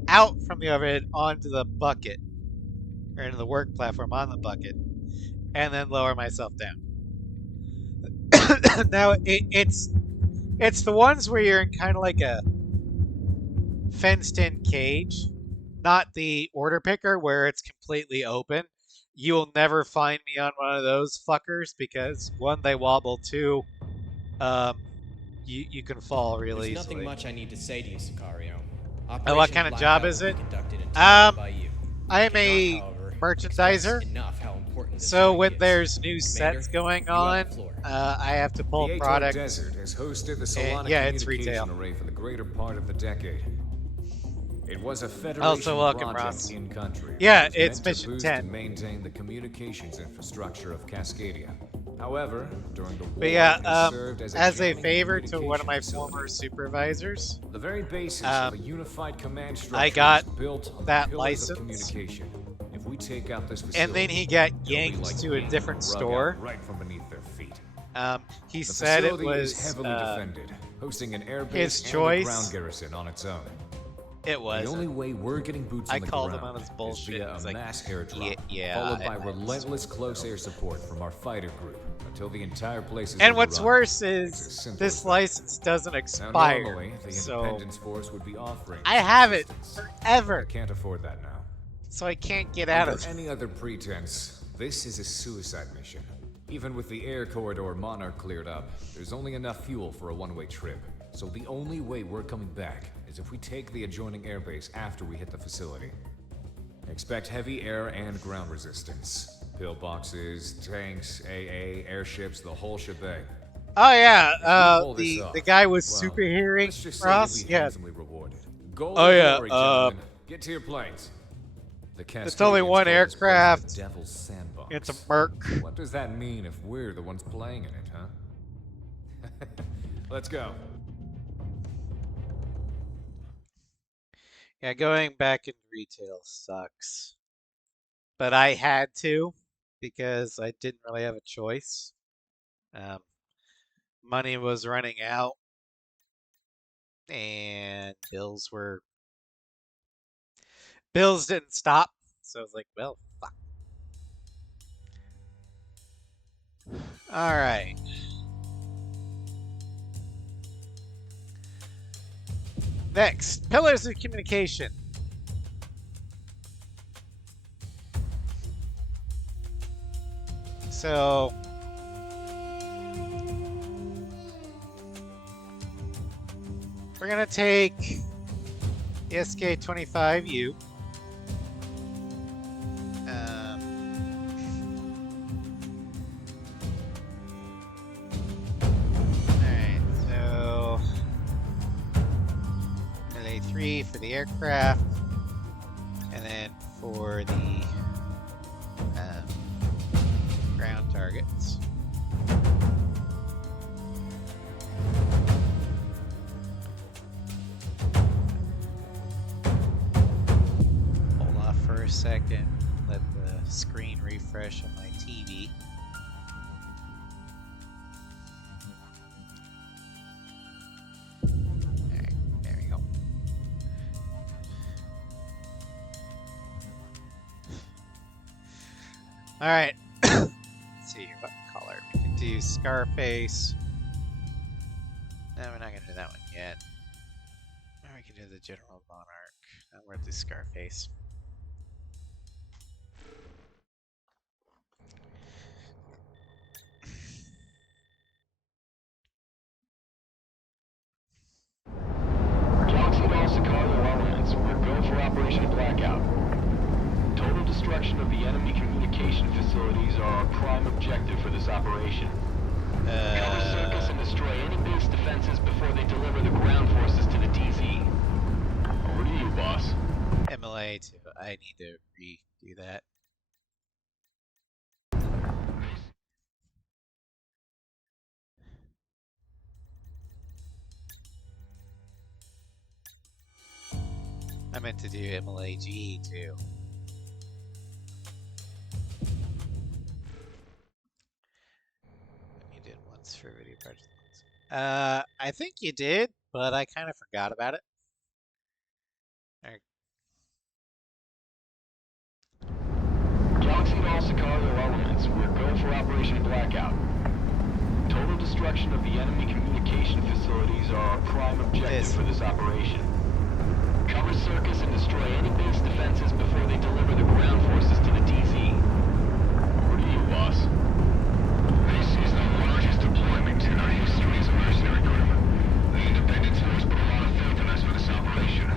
out from the overhead onto the bucket, or into the work platform on the bucket, and then lower myself down. Now it's the ones where you're in kind of like a fenced-in cage, not the order picker where it's completely open. You will never find me on one of those fuckers because one, they wobble. Two, um, you can fall real There's nothing easily. much I need to say to you, Sicario. What Operation kind of job Blackout is will be it? conducted entirely Um, by you. I am Cannot, a however, express merchandiser, enough how important this so rank when is. there's new Commander, sets going you have on, the floor. I have to pull The Ator product. Desert has hosted the And Solana yeah, it's communication retail. array for the greater part of the decade. It was a Federation Also, welcome, project Ross. in country. Yeah, It was it's meant to Mission boost 10. and maintain the communications infrastructure of Cascadia. However, during the war, But yeah, it served as as a jamming favor to one of communication my facility. former supervisors, The very basis of a unified command structure I got is built on the that pillars of license, communication. If we take out this and then facility, he got it'll be yanked like to a yanking different the rug store. out right from beneath their feet. He The said it facility is was heavily defended, hosting an airbase his and a choice. ground garrison on its own. It The was. only way we're getting boots I on the called him ground on his is bullshit. via a He's like, mass airdrop, yeah, followed by I relentless close air support from our fighter group until the entire place is And what's overrun. worse It's as is simple this as that. license doesn't Now, expire. normally, the So Independence Force would be offering I some have it assistance. forever. I can't afford that now. So I can't get out Under of it. any other pretense, this is a suicide mission. Even with the air corridor Monarch cleared up, there's only enough fuel for a one-way trip. So the only way we're coming back is if we take the adjoining airbase after we hit the facility. Expect heavy air and ground resistance. Pillboxes, tanks, AA, airships, the whole shebang. Oh yeah, If we pull this the off, guy was well, super hearing let's just say Ross. you'll be Yeah, handsomely rewarded. Gold Oh, and yeah, glory, gentlemen. Get to your planes. The it's only Cascadians one call this place the aircraft. Devil's Sandbox. It's a Merc. What does that mean if we're the ones playing in it, huh? Let's go. Yeah, going back into retail sucks. But I had to because I didn't really have a choice. Money was running out and bills didn't stop. So I was like, well, fuck. All right. Next, pillars of communication. So we're gonna take the SK-25U. Alright, so LA3 for the aircraft, and then for the ground targets. Hold off for a second, let the screen refresh on my TV. Alright, there we go. Alright, let's see what color. We can do Scarface. No, we're not gonna do that one yet. Or we can do the General Monarch. No, we're the Scarface. Galaxy and all Sicario elements, we're go for Operation Blackout. Total destruction of the enemy communication facilities are our prime objective for this operation. Cover circus and destroy any base defenses before they deliver the ground forces to the DZ. Over to you, boss. MLA too. I need to redo that. I meant to do MLAG too. You did once for video project. I think you did, but I kind of forgot about it. Alright. Galaxy to all Sicario elements. We're go for Operation Blackout. Total destruction of the enemy communication facilities are our prime objective for this operation. Cover Circus and destroy any base defenses before they deliver the ground forces to the DZ. Over to you, boss. This is the largest deployment in our history as a mercenary group. The independents must put a lot of faith in us for this operation.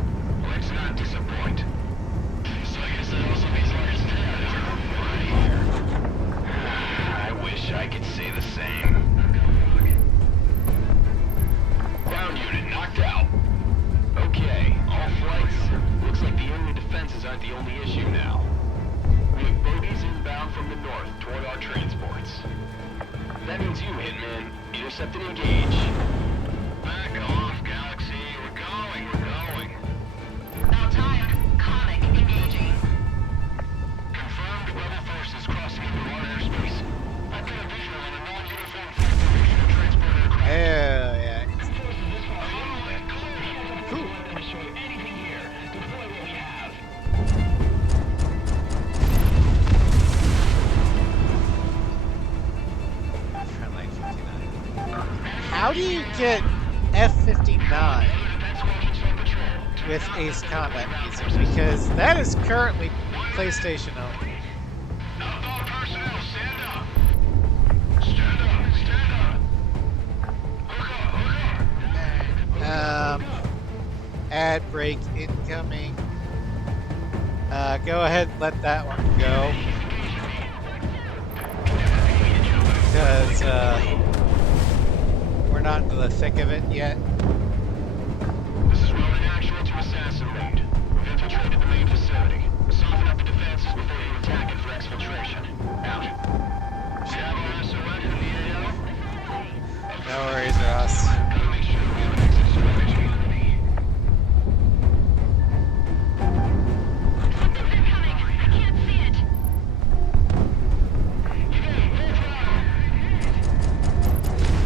Let's not disappoint. So I guess that also means largest I wish I could say the same. Ground unit knocked out. Okay, all flights. Looks like the area defenses aren't the only issue now. We have bogies inbound from the north toward our transports. That means you, Hitman. Intercept and engage. Back off, Galaxy. We're going. About time. Comic engaging. Confirmed rebel forces crossing into our airspace. I've got a visual on a non-uniform flight formation of transport aircraft. Oh, yeah. Friendly 59. How do you get F-59 with Ace Combat music? Because that is currently PlayStation only. Outbound personnel, stand up. Stand up. Hook up. Ad break incoming. Go ahead and let that one go. Because we're not into the thick of it yet. This is routing actual to assassin lead. We've infiltrated the main facility. Soften up the defenses before you attack it for exfiltration. Out. Shadow SOS in the AO. No worries, Ross. Gotta make sure we have an exit strategy. Something's incoming. I can't see it.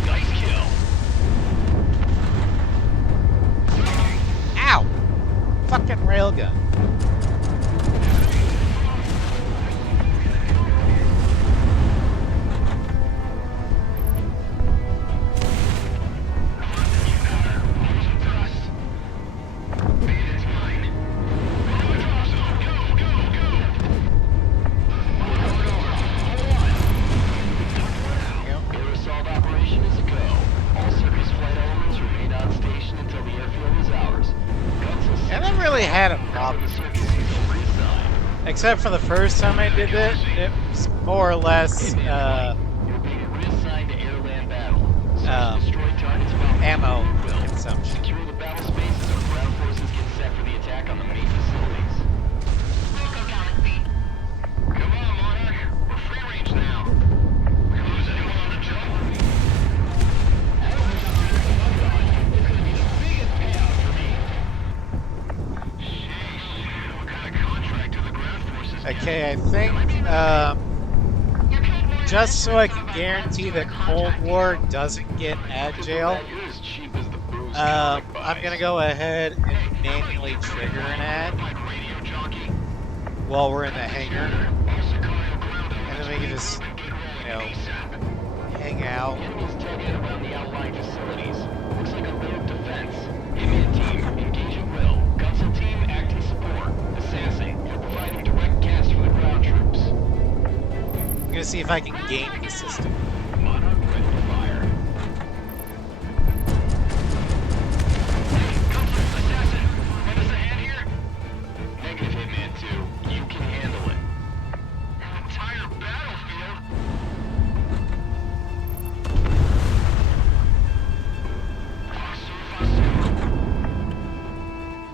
Nice kill. Ow! Fucking railgun. Air assault operation is a go. All circus flight elements remain on station until the airfield is ours. Guns will I never really had a problem, the circus is reassigned. except for the first time I did it. It was more or less You're being reassigned to air-land battle. Search and destroy targets while ammo you will. consumption. Secure the battle spaces or ground forces get set for the attack on the main facilities. We'll go, Galaxy. Come on, Monarch. We're free range now. We can lose anyone on the jump. Sheesh. What kind of contract do the ground forces get? Okay, I think just so I can guarantee that Cold War doesn't get ad jail, You're as cheap as the booze I'm comic gonna buys. go ahead and manually trigger an ad Like radio jockey. while we're in the hangar, All Sicario ground and then we can just, you know, hang out. Enemies tugging around the outlying facilities. Looks like a road defense. Hitman team, engage at will. Gunsel team, acting support. Assassin, you're providing direct gas for the ground troops. I'm gonna see if I can game the system. Monarch ready to fire. Assassin, lend us a hand here? Negative, Hitman 2. You can handle it. An entire battlefield?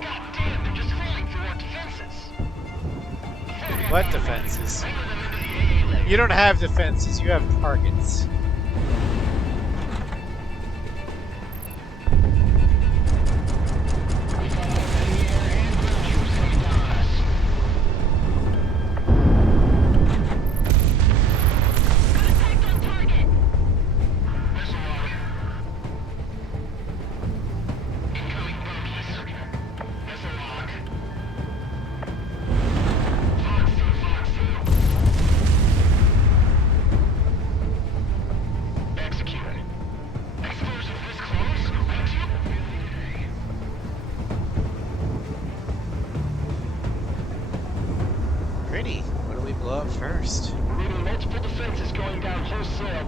God damn, they're just falling through our defenses. What defenses? You don't have defenses, you have targets.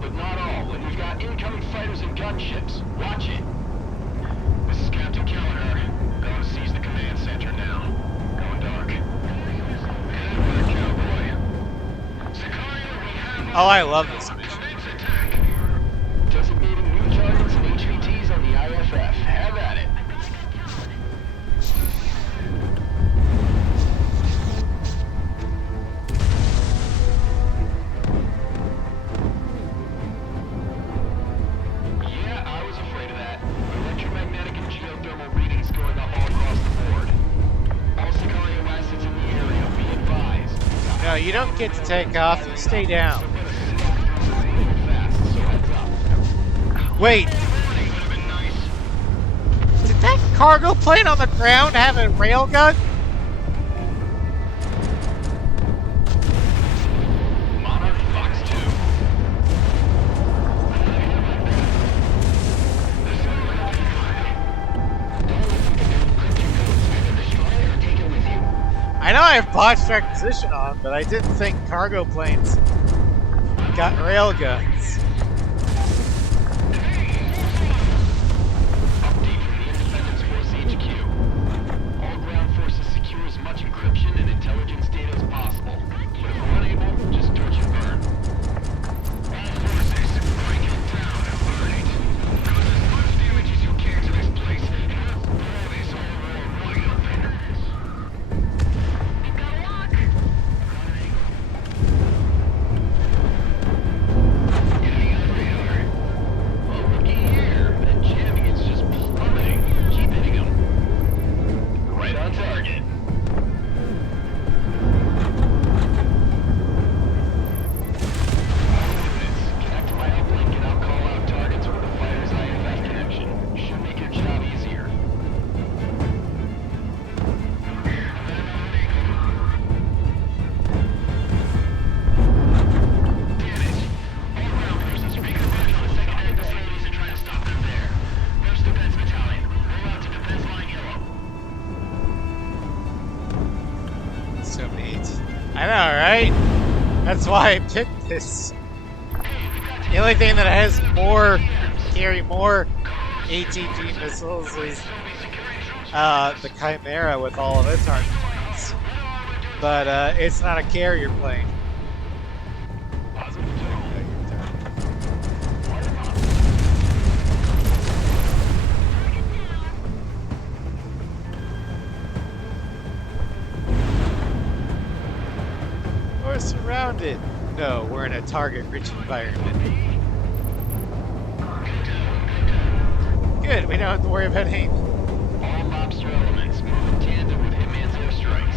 but not all, and we've got incoming fighters and gunships. Watch it. This is Captain Kelleher. Going to seize the command center now. Going dark. Good work, cowboy. Sicario, we have... Oh, I love this mission. Commence attack. Designating new targets and HVTs on the IFF. Have at it. Yeah, I was afraid of that. Electromagnetic and geothermal readings going up all across the board. All Sicario assets in the area, be advised. No, you don't get to take off. You stay down. Fast, so heads up. Wait, did that cargo plane on the ground have a railgun? Monarch Fox 2. I know I have botched acquisition on, but I didn't think cargo planes got railguns. Update from the Independence Force HQ. All ground forces secure as much encryption and intelligence data as possible. But if we're unable, just torch and burn. All forces, break it down and burn it. Cause as much damage as you can to this place, and we'll blow this whole war wide open. We've got a lock. Oh, looky here. That jamming is just plummeting. Keep hitting him. Right on target. Connect to my uplink and I'll call out targets with the fighter's IFF connection. Should make your job easier. So neat. I know, right? That's why I picked this. The only thing that has more, carry more ATG missiles is the Chimera with all of its armaments. But it's not a carrier plane. We're surrounded. No, we're in a target-rich environment. Good, we don't have to worry about aiming. All lobster elements move in tandem with Hitman's airstrikes.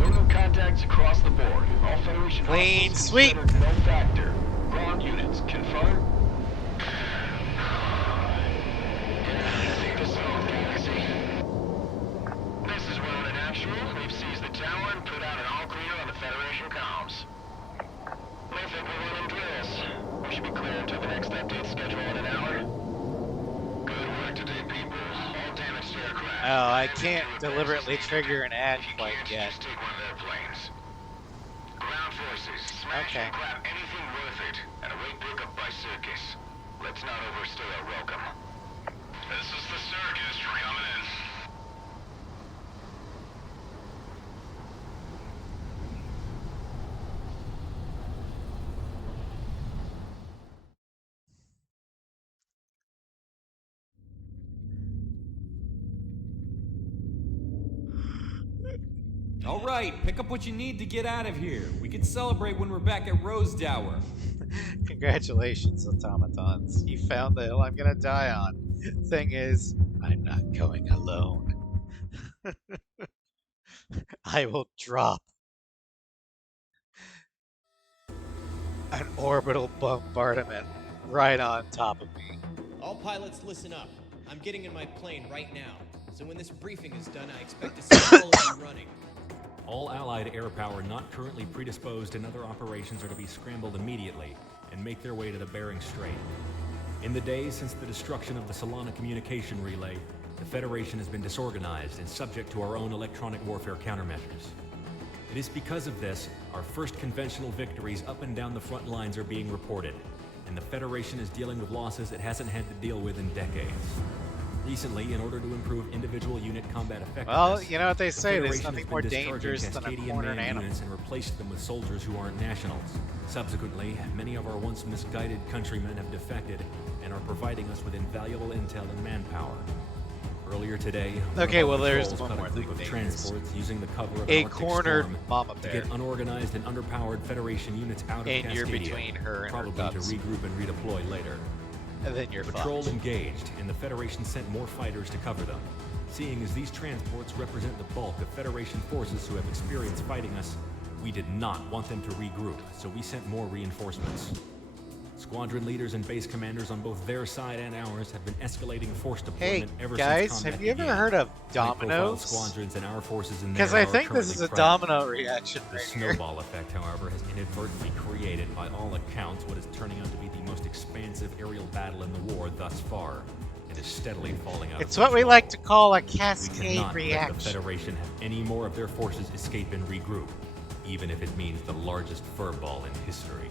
No new contacts across the board. All Federation Clean hostiles sweep. considered no factor. Ground units, confirm. This is well in actual. We've seized the tower and put out an all clear on the Federation comms. I think we're running drills. We should be clear until the next update scheduled in an hour. Good work today, people. All damaged aircraft. Oh, I can't deliberately trigger an ad If you quite can't, yet. just take one of their planes. Ground forces, smash Okay. and grab anything worth it, and await breakup by circus. Let's not overstay our welcome. This is the circus coming in. All right, pick up what you need to get out of here. We can celebrate when we're back at Rose Tower. Congratulations, automatons. You found the hill I'm gonna die on. Thing is, I'm not going alone. I will drop an orbital bombardment right on top of me. All pilots, listen up. I'm getting in my plane right now. So when this briefing is done, I expect to see all of you running. All Allied air power not currently predisposed in other operations are to be scrambled immediately and make their way to the Bering Strait. In the days since the destruction of the Solana communication relay, the Federation has been disorganized and subject to our own electronic warfare countermeasures. It is because of this, Our first conventional victories up and down the front lines are being reported, and the Federation is dealing with losses it hasn't had to deal with in decades. Recently, in order to improve individual unit combat effectiveness, Well, you know what they the say, there's Federation nothing has more been discharging dangerous than a Cascadian cornered manned animal. units and replaced them with soldiers who aren't nationals. Subsequently, many of our once misguided countrymen have defected and are providing us with invaluable intel and manpower. Earlier today, Okay, well, one of our there's patrols one caught more a group thing of dangerous. transports using the cover of A an Arctic cornered storm mama to bear. get unorganized and underpowered Federation units out of And Cascadia, you're between her and her probably to cubs. regroup and redeploy later. And then you're Patrol fucked. engaged, and the Federation sent more fighters to cover them. Seeing as these transports represent the bulk of Federation forces who have experience fighting us, we did not want them to regroup, so we sent more reinforcements. Squadron leaders and base commanders on both their side and ours have been escalating force Hey, deployment ever guys, since combat have you ever began. heard of High-profile dominoes? squadrons and our forces in Because there I are think this currently is a present. domino reaction The right here. snowball effect, however, has inadvertently created, by all accounts, what is turning out to be the most expansive aerial battle in the war thus far. It is steadily falling out It's of what we control. like to call a We cascade cannot let the reaction. Federation have any more of their forces escape and regroup, even if it means the largest furball in history.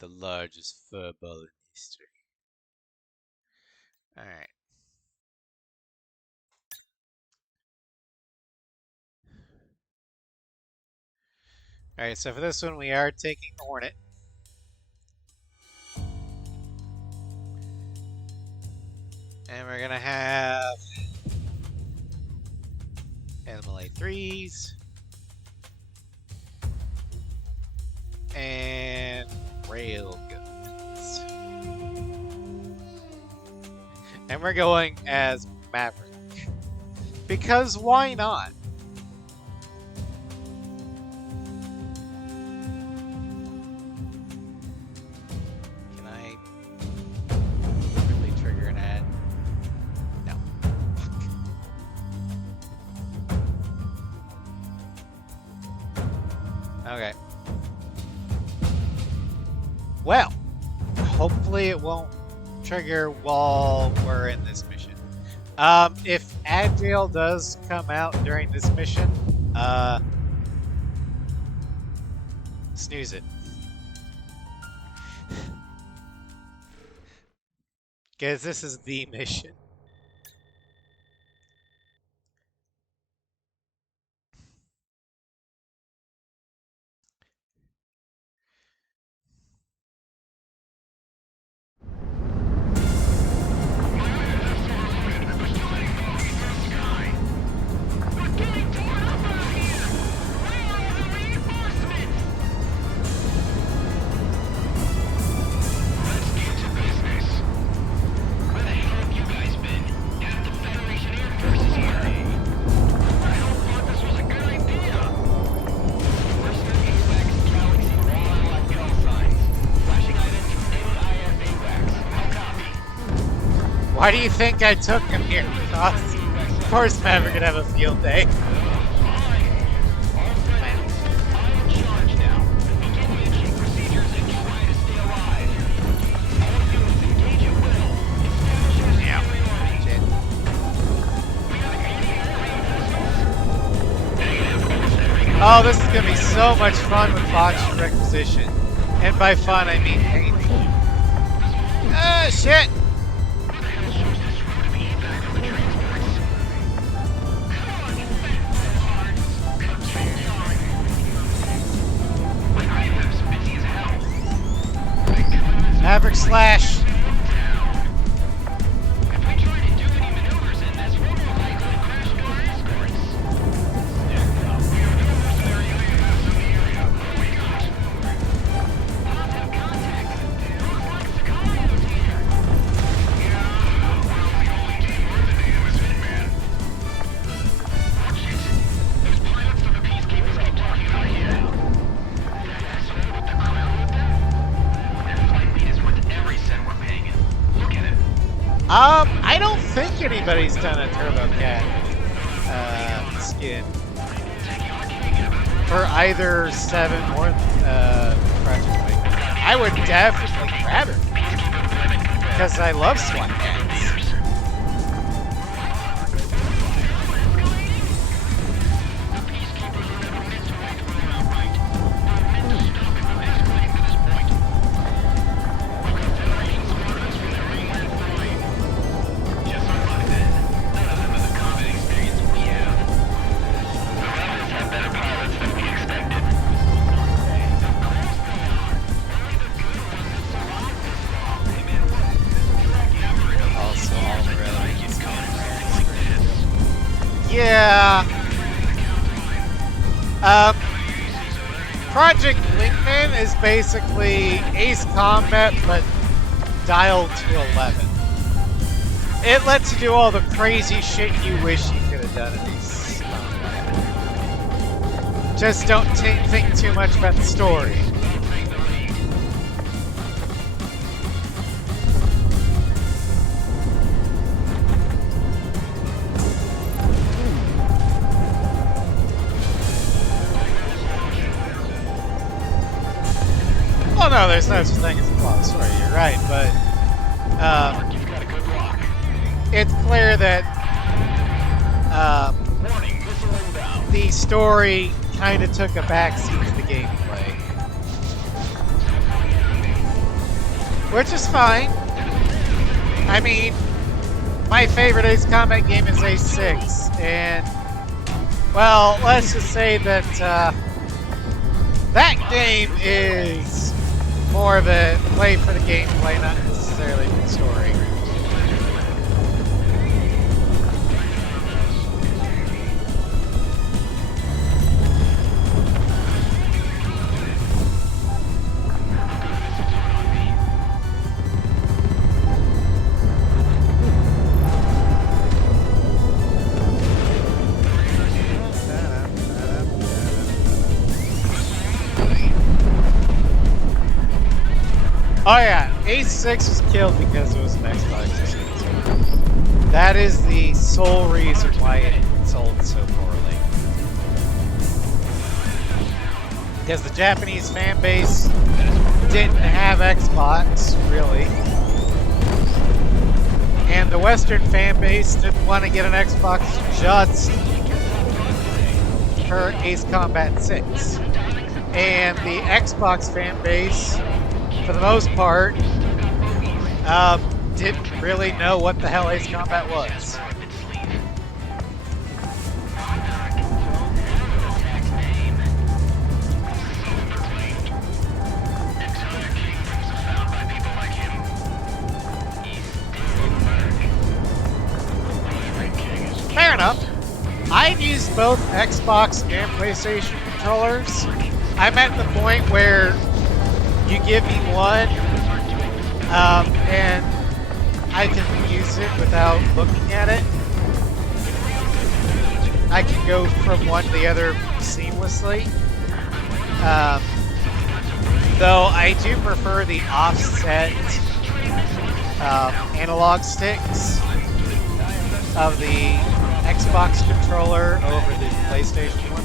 The largest furball in history. Alright. Alright, so for this one we are taking the Hornet. And we're gonna have MLA3s and railguns. And we're going as Maverick. Because why not? Can I really trigger an ad? No. Fuck. Okay. Well, hopefully it won't trigger while we're in this mission. If Agile does come out during this mission, snooze it. Because this is the mission. Let's get to business. Where the hell have you guys been? Half the Federation Air Force is here. I don't thought this was a good idea. Mercenary AWACS Galaxy, all allied call signs. Flashing items from AIF AWACS. How copy? Why do you think I took him here, Ross? Of course Maverick could have a field day. All friends, I'm in charge now. Begin mission procedures and try to stay alive. All units engage at will. Establish your superiority. Shit. We got any Negative. Oh, this is gonna be so much fun with botched requisition. And by fun, I mean painful. Ah, shit! Who the hell shows this route to the evac of the transports? Come on, you fat retards. Come take on. My IFF's busy as hell. Because Maverick slash. if we try to do any maneuvers in this, we're more likely to crash into our escorts. We have no mercenary IFFs in the area. What do we got? Positive contact. Looks like Sicarios here. Yeah, well, the only team worth a damn is Wingman. Watch it. Those pilots of the Peacekeepers keep talking about here. That asshole with the crown with them? That flight lead is worth every cent we're paying him. Look at it. I don't think anybody's done a Turbo Cat skin for either 7 or Project Wingman. I would definitely grab it because I love SWAT cats. Project Wingman is basically Ace Combat, but dialed to 11. It lets you do all the crazy shit you wish you could have done in Ace Combat. Just don't think too much about the story. Oh no, there's no such thing as a plot story. You're right, but it's clear that the story kind of took a backseat to the gameplay, which is fine. I mean, my favorite Ace Combat game is Ace 6, and well, let's just say that that game is more of a play for the gameplay, not necessarily for the story. Oh yeah, Ace 6 was killed because it was an Xbox exclusive. That is the sole reason why it sold so poorly. Because the Japanese fan base didn't have Xbox, really. And the Western fan base didn't want to get an Xbox just for Ace Combat 6. And the Xbox fan base, for the most part, didn't really know what the hell Ace Combat was. Fair enough. I've used both Xbox and PlayStation controllers. I'm at the point where you give me one, and I can use it without looking at it. I can go from one to the other seamlessly. Though I do prefer the offset analog sticks of the Xbox controller over the PlayStation one.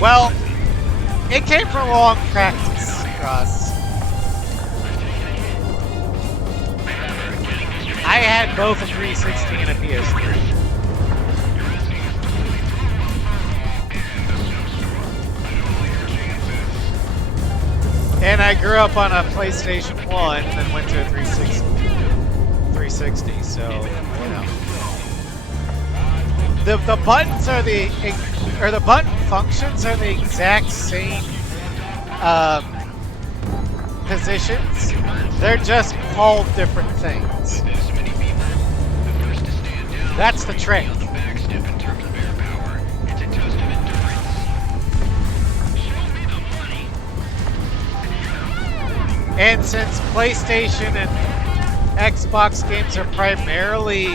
Well, it came from long practice, Ross. I had both a 360 and a PS3. And I grew up on a PlayStation 1 and then went to a 360, so, you know. The buttons are the button functions are the exact same positions. They're just called different things. That's the trick. And since PlayStation and Xbox games are primarily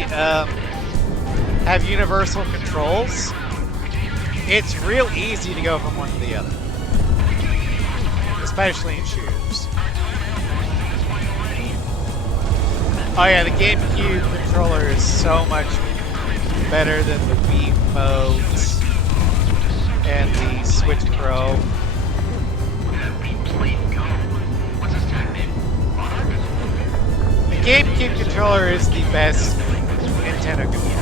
have universal controls, it's real easy to go from one to the other, especially in shooters. Oh yeah, the GameCube controller is so much better than the Wii Modes and the Switch Pro. The GameCube controller is the best Nintendo controller.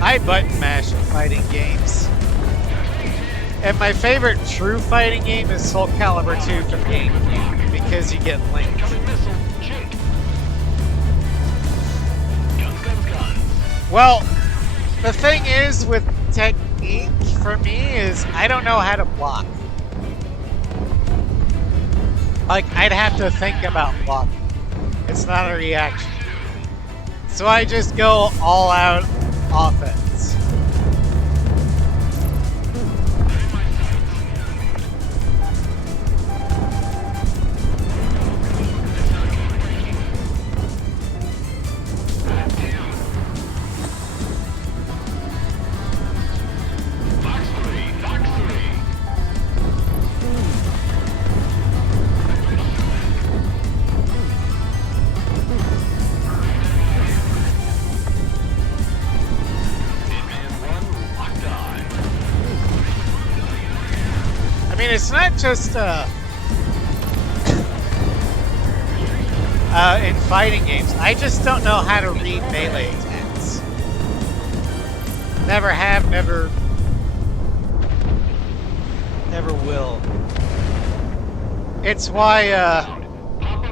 I button mash in fighting games. And my favorite true fighting game is Soul Calibur 2 from GameCube because you get Link. Well, The thing is with technique for me is I don't know how to block. Like, I'd have to think about blocking. It's not a reaction. So I just go all out offense. I mean, it's not just in fighting games. I just don't know how to read melee attacks. Never have, never will. It's why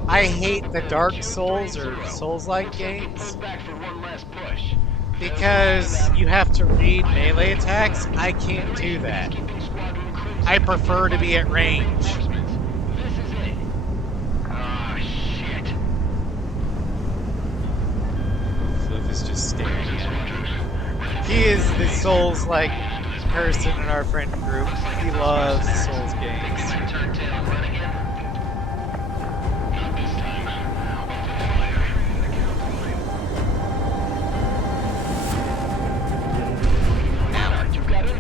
I hate the Dark Souls or Souls-like games. Because you have to read melee attacks. I can't do that. I prefer to be at range. This is it. Ah, shit. Flip is just staring at me. He is the Souls-like person in our friend group. He loves Souls games. Turn tail and run again? Not this time.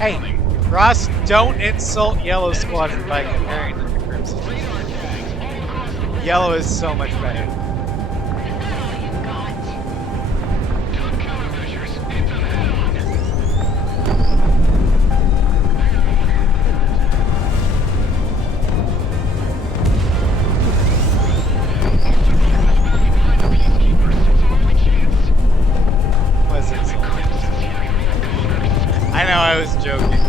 Hey, Ross, don't insult Yellow Squadron by comparing them to Crimson. Yellow is so much better. Was it? I know, I was joking.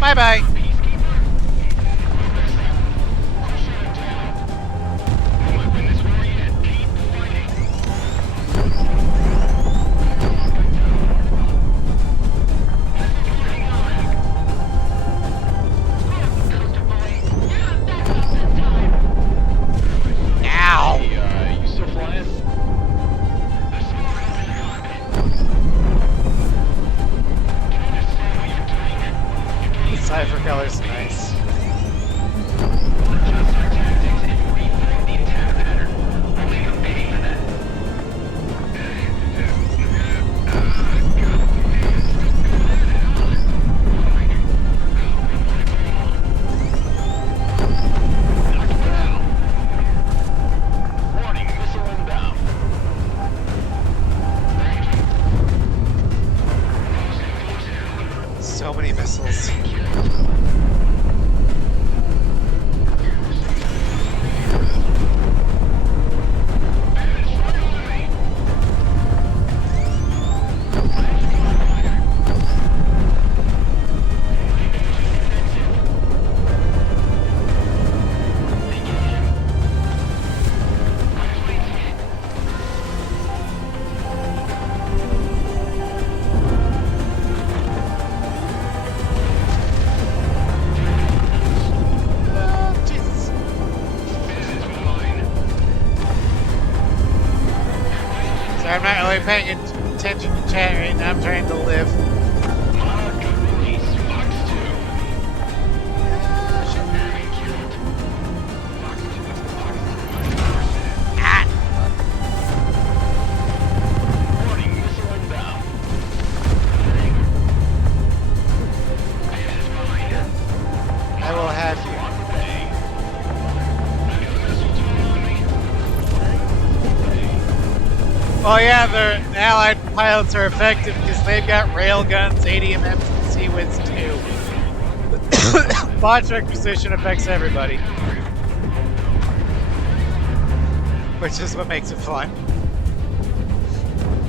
Bye-bye. Ow! You still flying? The cipher color's nice. Warning, missile inbound. So many missiles. Oh, Jesus. So I'm not really paying attention to chat right now. I'm trying to live. Ah! Warning, missile inbound. I will have you. Oh yeah, the Allied pilots are effective because they've got railguns, ADMMs, and Sea-Wiz too. Botch requisition affects everybody. Which is what makes it fun.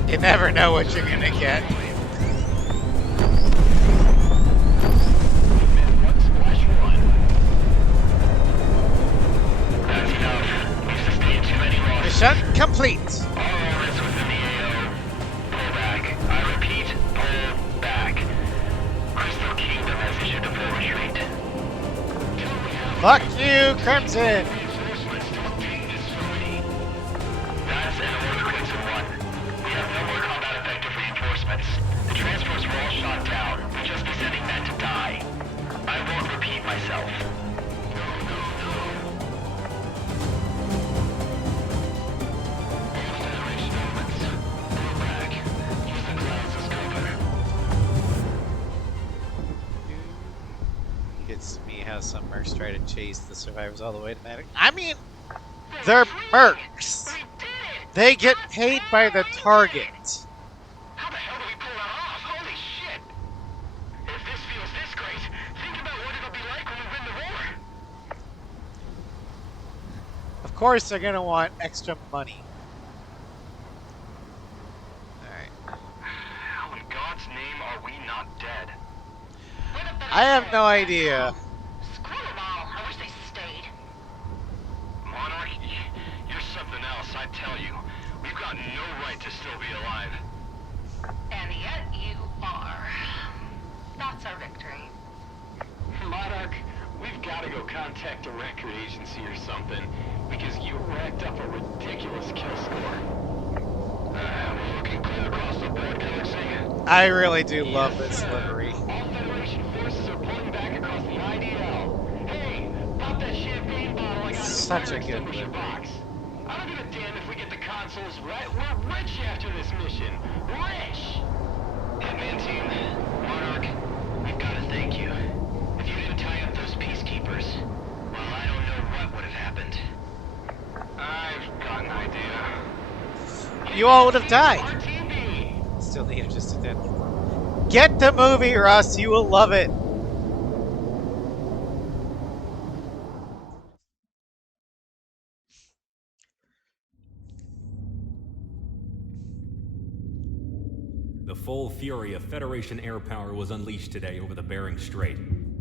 You never know what you're gonna get. That's Mission complete. All orbits within the AO. Pull back. I repeat, pull back. Crystal Kingdom has issued a full retreat. Fuck you, Crimson. Reinforcements to obtain this facility. That's an order Crimson 1. We have no more combat effective reinforcements. The transports were all shot down. We'll just be sending that to die. I won't repeat myself. Gets me how some mercs try to chase the survivors all the way to Matic. I mean, they're mercs. We did it! They get paid by the target. How the hell do we pull that off? Holy shit! If this feels this great, think about what it'll be like when we win the war. Of course, they're gonna want extra money. Alright. How in God's name are we not dead? I have no idea. Screw them all. I wish they stayed. Monarch, you're something else, I tell you. We've got no right to still be alive. And yet you are. That's our victory. Monarch, we've got to go contact a record agency or something, because you racked up a ridiculous kill score. We're looking clean across the board, Galaxy. I really do love this livery. All Federation forces are pulling back across the IDL. Hey, pop that champagne bottle I got in the Such fire a good extinguisher livery. box. I don't give a damn if we get the consoles right. We're rich after this mission. Rich! Hitman team, Monarch, we've got to thank you. If you didn't tie up those peacekeepers, well, I don't know what would have happened. I've got an idea. You all would have died. RTB! Still the interested dead. Get the movie, Russ. You will love it. The full fury of Federation air power was unleashed today over the Bering Strait.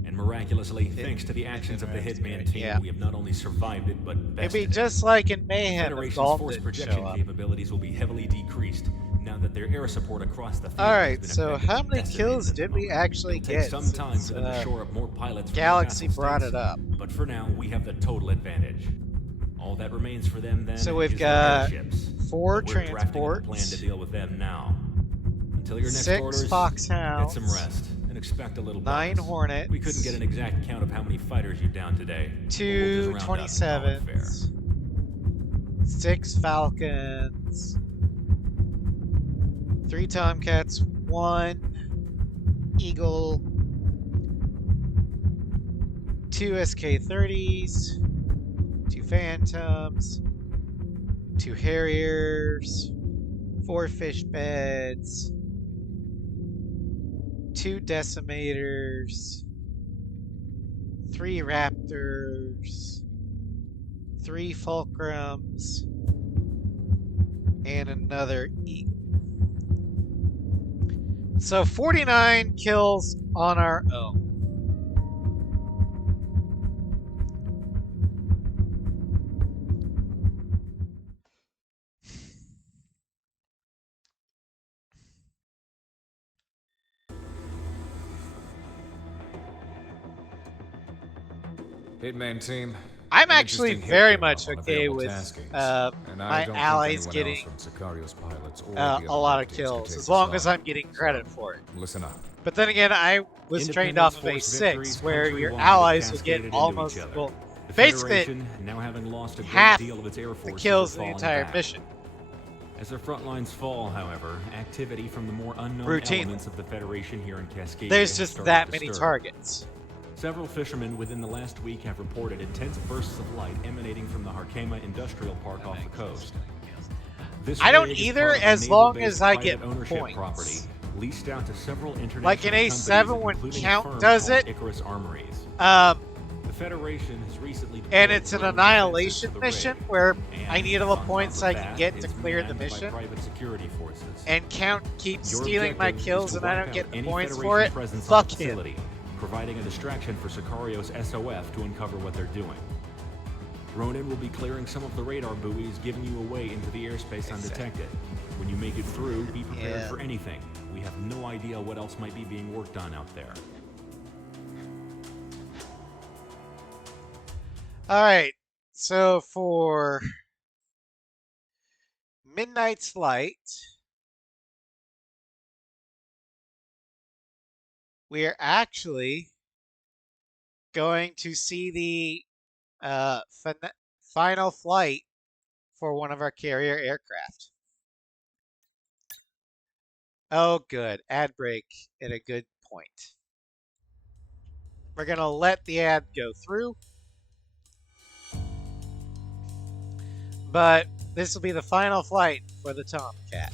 And miraculously, thanks to the actions of the Hitman team, Yeah. we have not only survived it, but bested Maybe it. just like in Mayhem, if Federation's Dalton force didn't projection show up. capabilities will be heavily decreased now that their air support across the field has Alright, been so effectively how many decimated kills at the did we moment. actually It'll get take some time since, for them to shore up more pilots from the Galaxy vassal brought states, it up? but for now, we have the total advantage. All that remains for them then So we've is got the airships. 4 But we're drafting up a plan transports, to deal with them now. Until your next 6 orders, get Foxhounds, some rest and expect a little 9 bonus. Hornets, We couldn't get an exact count of how many fighters you downed today. but we'll just 2 round out the common fare. 27s, 6 Falcons, 3 Tomcats, 1 Eagle, 2 SK-30s, 2 Phantoms, 2 Harriers, 4 fish beds, 2 Decimators, 3 Raptors, 3 Fulcrums, and another Eagle. So 49 kills on our own. Hitman team. I'm an actually interesting hit very came much up on okay available with taskings, and I my don't think allies anyone getting else from Sicario's pilots or the a other lot of red teams could kills, take as us long as on. I'm getting credit for it. Listen up. But then again, I was trained Independence off of a Force 6, victories where your countrywide allies would cascaded get into almost, each other. well, The basically Federation, now having lost a great half deal of its air the forces, kills are in the falling entire back. mission. As their front lines fall, however, activity from the more unknown Routinely. elements of the Federation here in Cascadia There's has just started that to many stir. targets. Several fishermen within the last week have reported intense bursts of light emanating from the Harkema Industrial Park off the coast. This I don't rig is either, part of a as long naval-based as I private get ownership points. property leased out to several international Like in A7 companies, when including a Count firm does called it, Icarus Armories. The Federation has recently and deployed it's an drone annihilation defenses to the mission rig, where and I need all the on points top I of can that, get to it's clear the manned by mission. private security forces. And Count keeps Your stealing my objective is kills to and I wipe don't get out the any points Federation for it. presence on Fuck the him. facility, providing a distraction for Sicario's SOF to uncover what they're doing. Ronan will be clearing some of the radar buoys, giving you away into the airspace undetected. When you make it through, be prepared for anything. We have no idea what else might be being worked on out there. All right. So for Midnight's Light, we are actually going to see the final flight for one of our carrier aircraft. Oh, good. Ad break at a good point. We're going to let the ad go through. But this will be the final flight for the Tomcat.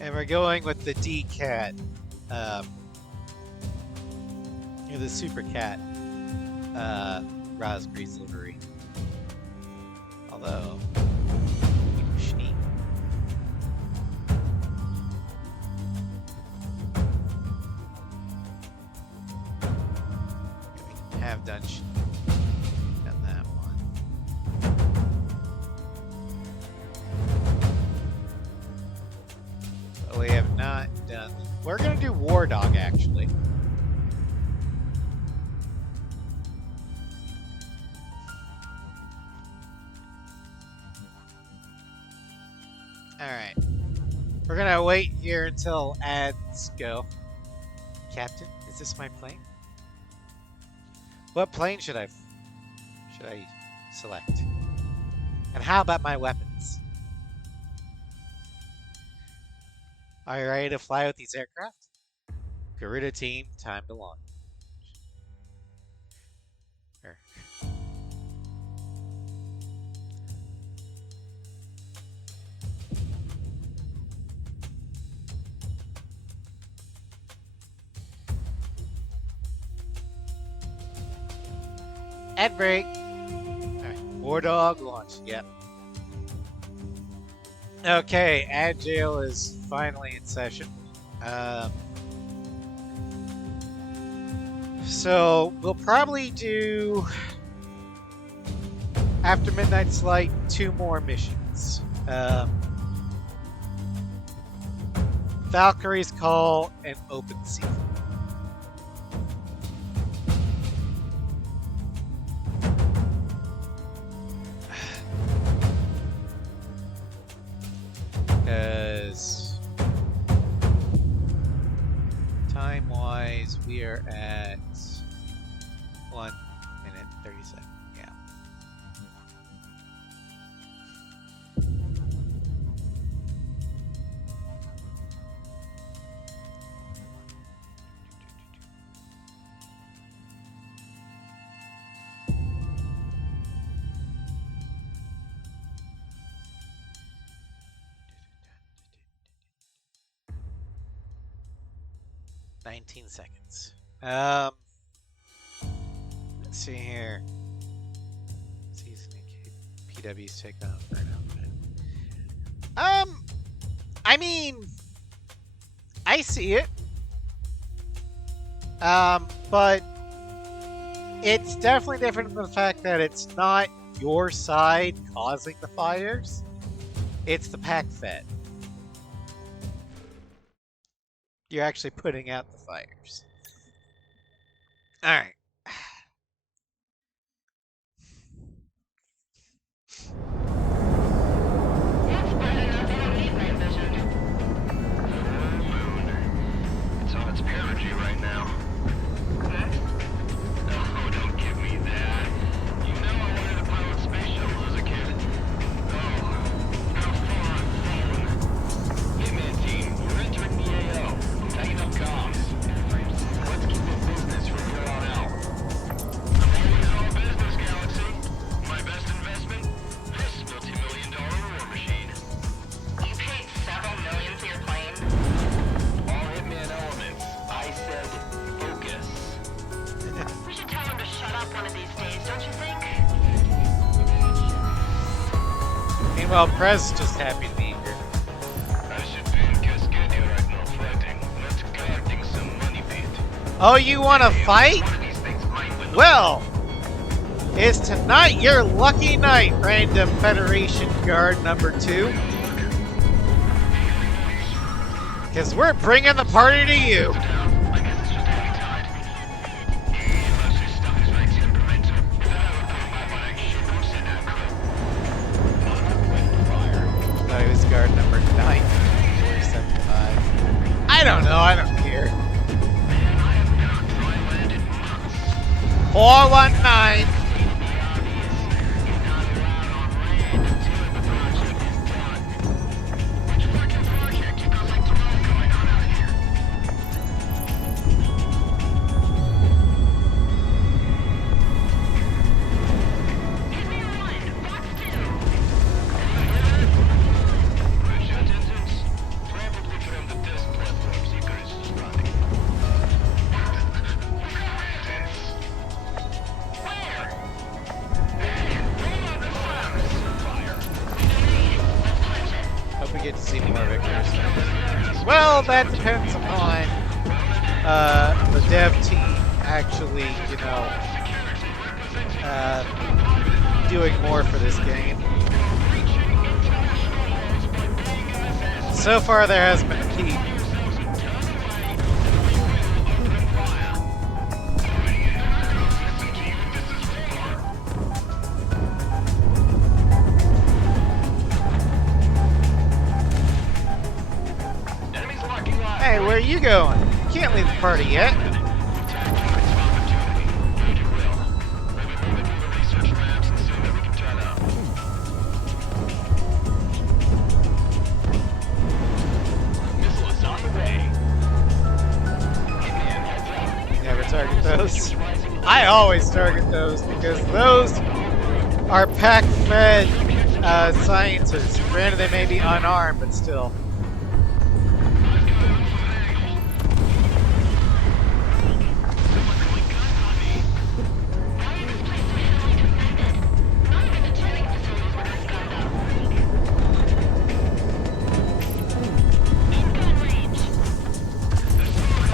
And we're going with the D-Cat, the Super Cat Raspberry's livery. Although, she have done that one. But we have not done. We're gonna do War Dog actually. All right. We're gonna wait here until ads go. Captain, is this my plane? What plane should I select? And how about my weapons? Are you ready to fly with these aircraft? Garuda team, time to launch. Here. Ad break. Alright, War Dog launch. Yep. Okay, Agile is finally in session. So we'll probably do, after Midnight's Light, 2 more missions. Valkyrie's Call and Open Sea. Because time-wise, we are at 1 minute 30 seconds. Yeah. $19 seconds. Let's see here. Seasoning PW's take on burnout. I mean, I see it. But it's definitely different from the fact that it's not your side causing the fires. It's the pack fed. You're actually putting out the fires. All right. That's better than what we envisioned. It's on its perigee right now. Oh, don't give me that. You know I wanted to pilot space shuttle as a kid. Oh, how far I've fallen. Wingman team, we're entering the AO. Taking up comms. Let's keep it business from here on out. Well, Prez is just happy to be here. I should be in Cascadia right now fighting, not collecting some money bit. Oh, you want to fight? One of these things might win the Well, is tonight your lucky night, Random Federation Guard number 2? Because we're bringing the party to you. I guess it's just hanging tight. Most of this stuff is very temperamental. Then I would put my money shit on Sinatra. Thought he was guard number 9. 475. I don't know, I don't care. Man, I have been on dry land in months. 419. Hope we get to see more Victors. Well, that depends upon the dev team actually, you know, doing more for this game. So far, there hasn't been a peep. Hey, where are you going? You can't leave the party yet. Never target those. I always target those because those are pack-fed scientists. Granted, they may be unarmed, but still.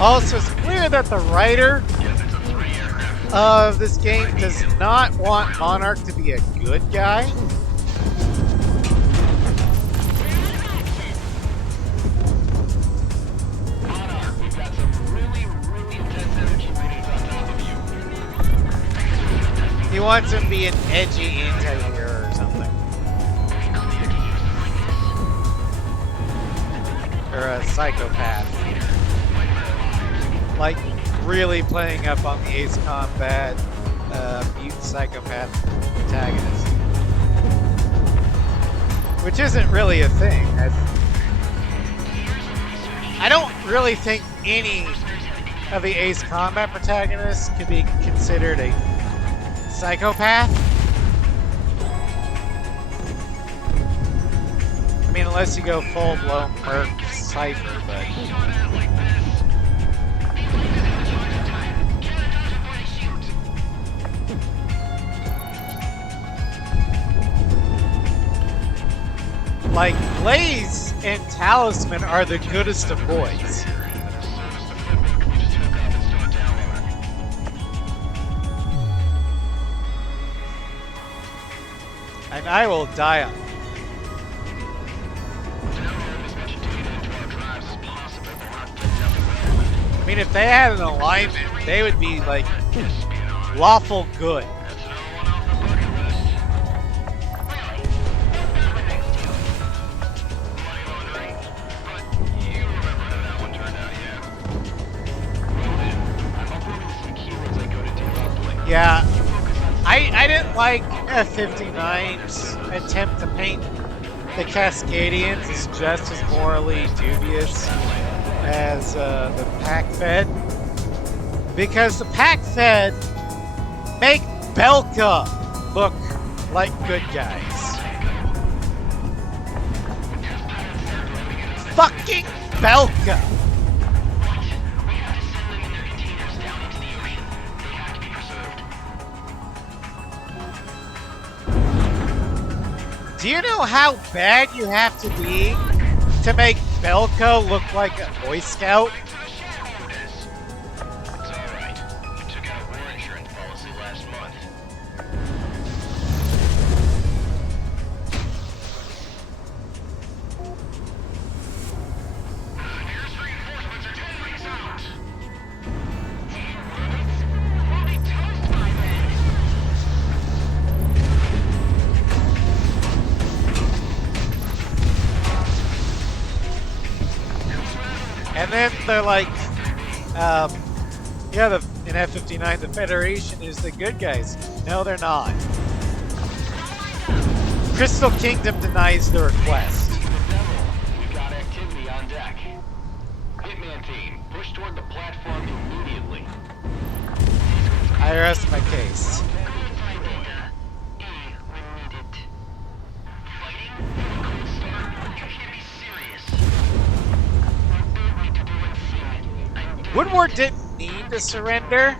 Also, it's clear that the writer of this game does not want Monarch to be a good guy. Monarch, we've got some really intense energy readings on top of you. He wants him to be an edgy anti-hero or something. Or a psychopath. Like, really playing up on the Ace Combat mutant psychopath protagonist. Which isn't really a thing. I don't really think any of the Ace Combat protagonists can be considered a psychopath. I mean, unless you go full-blown Merc Cypher, but... Like, Blaze and Talisman are the goodest of boys. And I will die on it. I mean, if they had an alignment, they would be, like, lawful good. Yeah, I didn't like F-59's attempt to paint the Cascadians as just as morally dubious as the Pack-Fed, because the Pack-Fed make Belka look like good guys. Fucking Belka! Do you know how bad you have to be to make Belko look like a Boy Scout? It's alright. You took out a war insurance policy last month. Nearest reinforcements are 10 weeks out. 10 weeks? We'll be toast by then. And then they're like, yeah, in F-59, the Federation is the good guys. No, they're not. Crystal Kingdom denies the request. We've got activity on deck. Hitman team, push toward the platform immediately. I rest my case. Identify data. E when needed. Fighting? Cold Star? You can't be serious. Beg me to do one thing. I'm doing Woodward it. didn't need to surrender.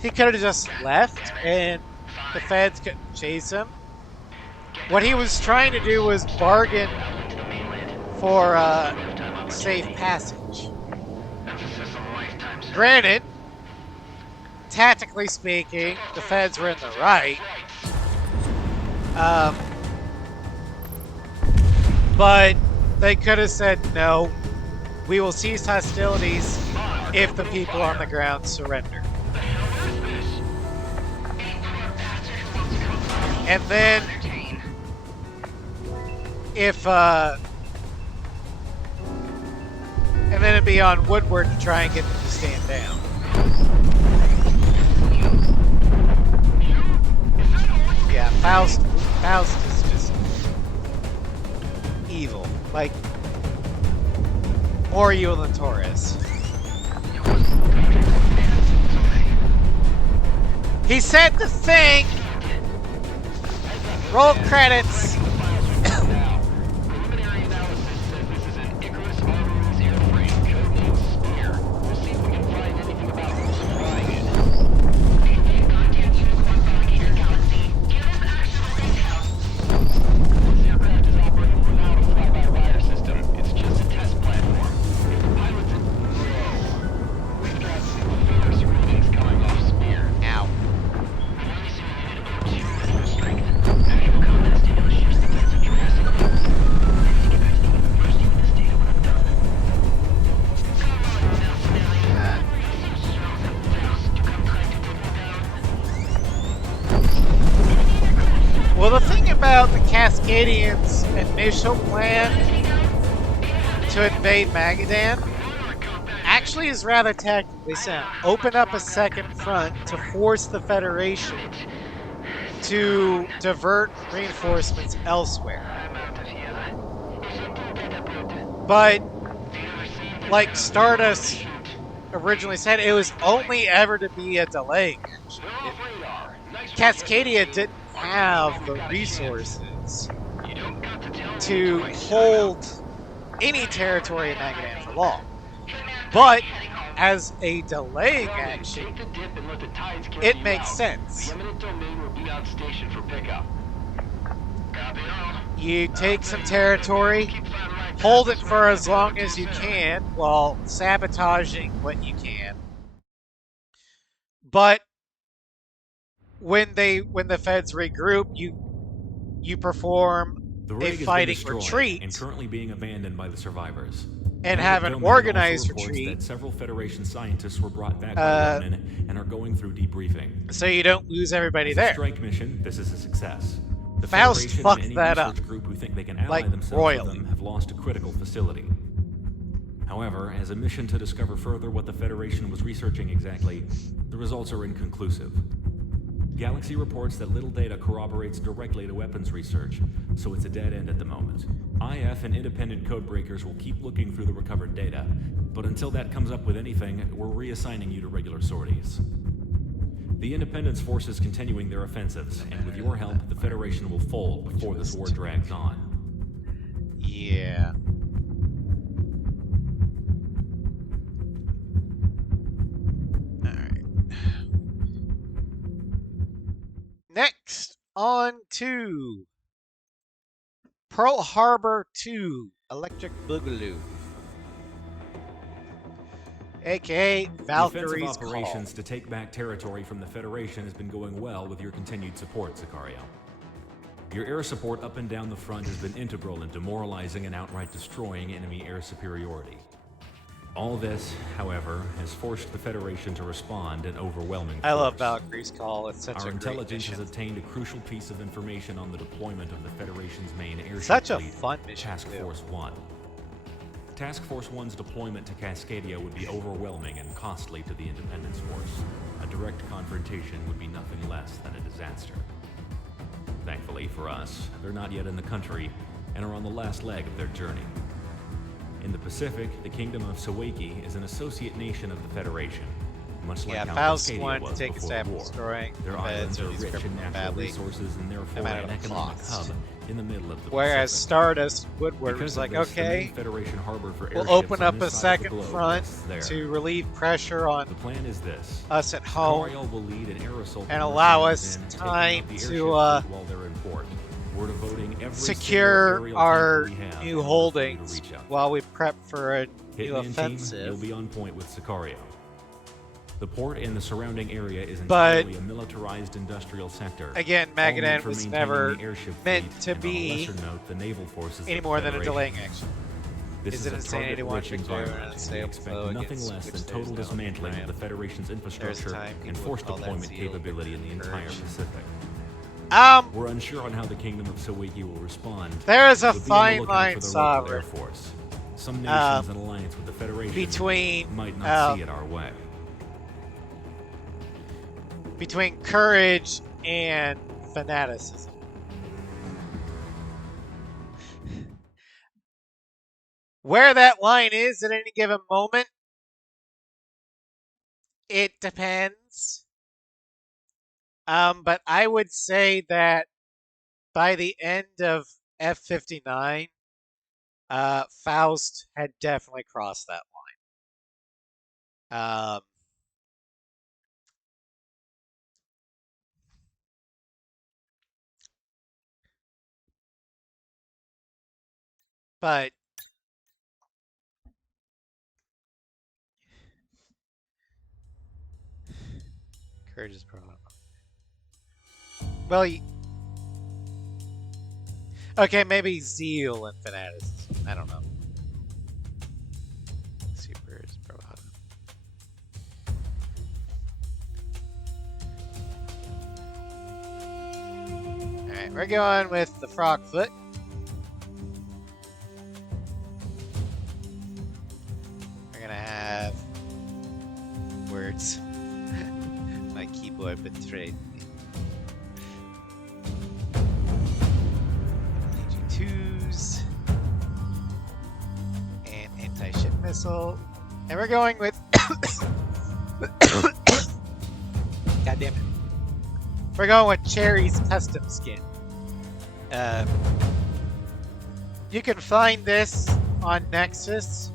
He could have just left and the feds couldn't chase him. What he was trying to do was bargain for safe passage. Granted, tactically speaking, the feds were in the right. But they could have said, no, we will cease hostilities if the people on the ground surrender. And then, and then it'd be on Woodward to try and get them to stand down. Yeah, Faust is just evil. Like, more evil than Torres. He said the thing! Roll credits! Now, preliminary analysis says this is an Icarus Armor's airframe, codename Spear. We'll see if we can find anything about who's flying it. Maintain contact to the Quad Allocator Galaxy. Give us actionable intel. This aircraft is operating without a fly-by-wire system. It's just a test platform. If the pilots are low, we've got fierce readings coming off Spear. Ow. Actual combat stimulus shifts the depths drastically. I need to get back to the university with this data when I'm done. Come on, mercenary. You seem strong enough to come try to take me down. Well, the thing about the Cascadians' initial plan to invade Magadan actually is rather tactically sound. Open up a second front to force the Federation to divert reinforcements elsewhere. I'm out of here. But, like Stardust originally said, it was only ever to be a delaying action. They're off radar. Nice Cascadia didn't have the resources to hold any territory in Magadan for long. But, as a delaying action, Take the dip and let the tides carry it you makes out. sense. The eminent domain will be on station for pickup. Copy all. You take some territory, hold it for as long as you can while sabotaging what you can. But when the feds regroup, you perform The a rig has been fighting destroyed retreat and currently being abandoned by the survivors. and The have an domain also organized reports retreat that several Federation scientists were brought back by Ronan and are going through debriefing. so you don't lose everybody As a there. strike mission, this is a success. The Faust Federation fucked and any that research up. group who think they can ally Like, themselves royally. with them have lost a critical facility. However, as a mission to discover further what the Federation was researching exactly, the results are inconclusive. Galaxy reports that little data corroborates directly to weapons research, so it's a dead end at the moment. IF and independent codebreakers will keep looking through the recovered data, but until that comes up with anything, we're reassigning you to regular sorties. The Independence force is continuing their offensives, and with your help, the Federation will fold before this war drags on. Yeah. Alright. Next, on to Pearl Harbor 2 Electric Boogaloo. AKA The offensive Valkyrie's operations Call. to take back territory from the Federation has been going well with your continued support, Sicario. Your air support up and down the front has been integral in demoralizing and outright destroying enemy air superiority. All this, however, has forced the Federation to respond in overwhelming force. I love Valkyrie's Call. It's such Our a great intelligence mission. has obtained a crucial piece of information on the deployment of the Federation's main airship Such a fleet, fun mission, Task too. Force 1. Task Force 1's deployment to Cascadia would be overwhelming and costly to the Independence Force. A direct confrontation would be nothing less than a disaster. Thankfully for us, they're not yet in the country and are on the last leg of their journey. In the Pacific, the Kingdom of Sawaki is an associate nation of the Federation, much like Yeah, how Faust Cascadia wanted to was take a before stab the at war. destroying Their the islands feds are or these rich in criminals natural badly, resources and therefore matter an of economic cost. hub in the middle of the Whereas Pacific. Stardust Woodward Because was of like, this, the main okay, Federation harbor for we'll airships open on up a this side of the second globe front rests there. to relieve pressure on The plan is this. us at home Sicario will lead an air assault and on allow mercenaries us in, taking time out the to, airship fleet while they're in port. We're devoting every secure single aerial our tanker we have in new order for you to holdings reach out. while we prep for a new Hitman team, offensive. you'll be on point with Sicario. The port and the surrounding area is But- entirely a militarized industrial sector. Again, all meant Magadan for was maintaining never the airship meant fleet, to and be on a lesser note, the naval forces any of the more than a Federation. delaying action. This Is is it a insanity target-rich watching Terror environment, and and we unstable expect flow nothing against less which than there's total no dismantling of triumph? the Federation's infrastructure time and people forced would call that deployment zeal, capability in the entire courage. Pacific. We're unsure on how the Kingdom of Sawaki will respond. There is a but be on the fine lookout line, for the local Air Sovereign, Force. Some nations in alliance with the Federation between might not see it our way. between courage and fanaticism. Where that line is at any given moment, it depends. But I would say that by the end of F-59, Faust had definitely crossed that line. But courage is probably well. Okay, maybe zeal and fanaticism. I don't know. Super is bravado. Alright, we're going with the frog foot. We're gonna have words. My keyboard betrayed me. AG2s. And anti-ship missile. And we're going with God damn it. We're going with Cherry's custom skin. You can find this on Nexus.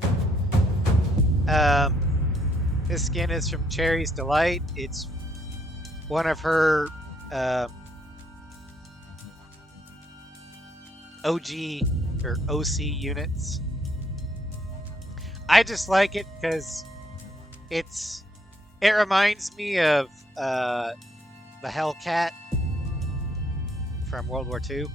This skin is from Cherry's Delight. It's one of her OG or OC units. I just like it because it reminds me of the Hellcat from World War II.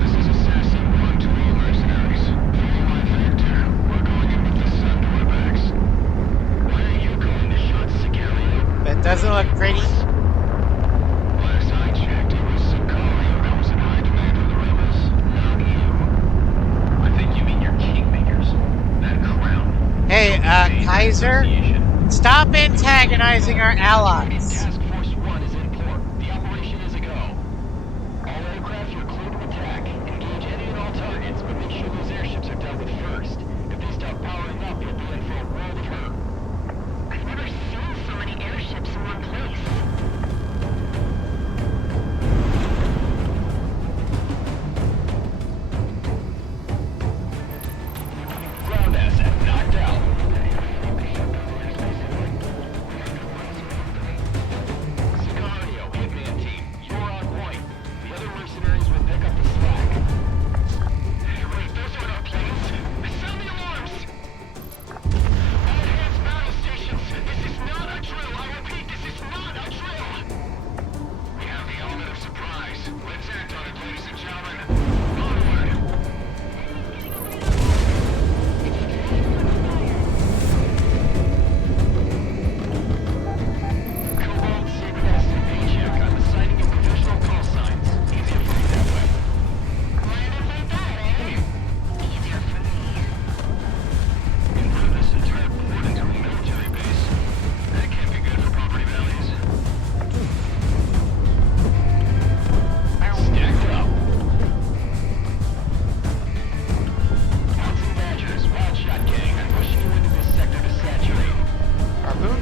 This is Assassin 1 to all mercenaries. Follow my vector. We're going in with the sun drawbacks. Why are you calling the shots, Sicario? But doesn't look pretty. Last I checked, it was Sicario that was in high demand for the rebels, not you. I think you mean your kingmakers. That crown. Hey, Kaiser, stop antagonizing our allies. Task Force 1 is in port. The operation is a go. All aircraft are clear to attack. Engage any and all targets, but make sure those airships are dealt with first. If they start powering up, you'll be in for a world of hurt. I've never seen so many airships in one place.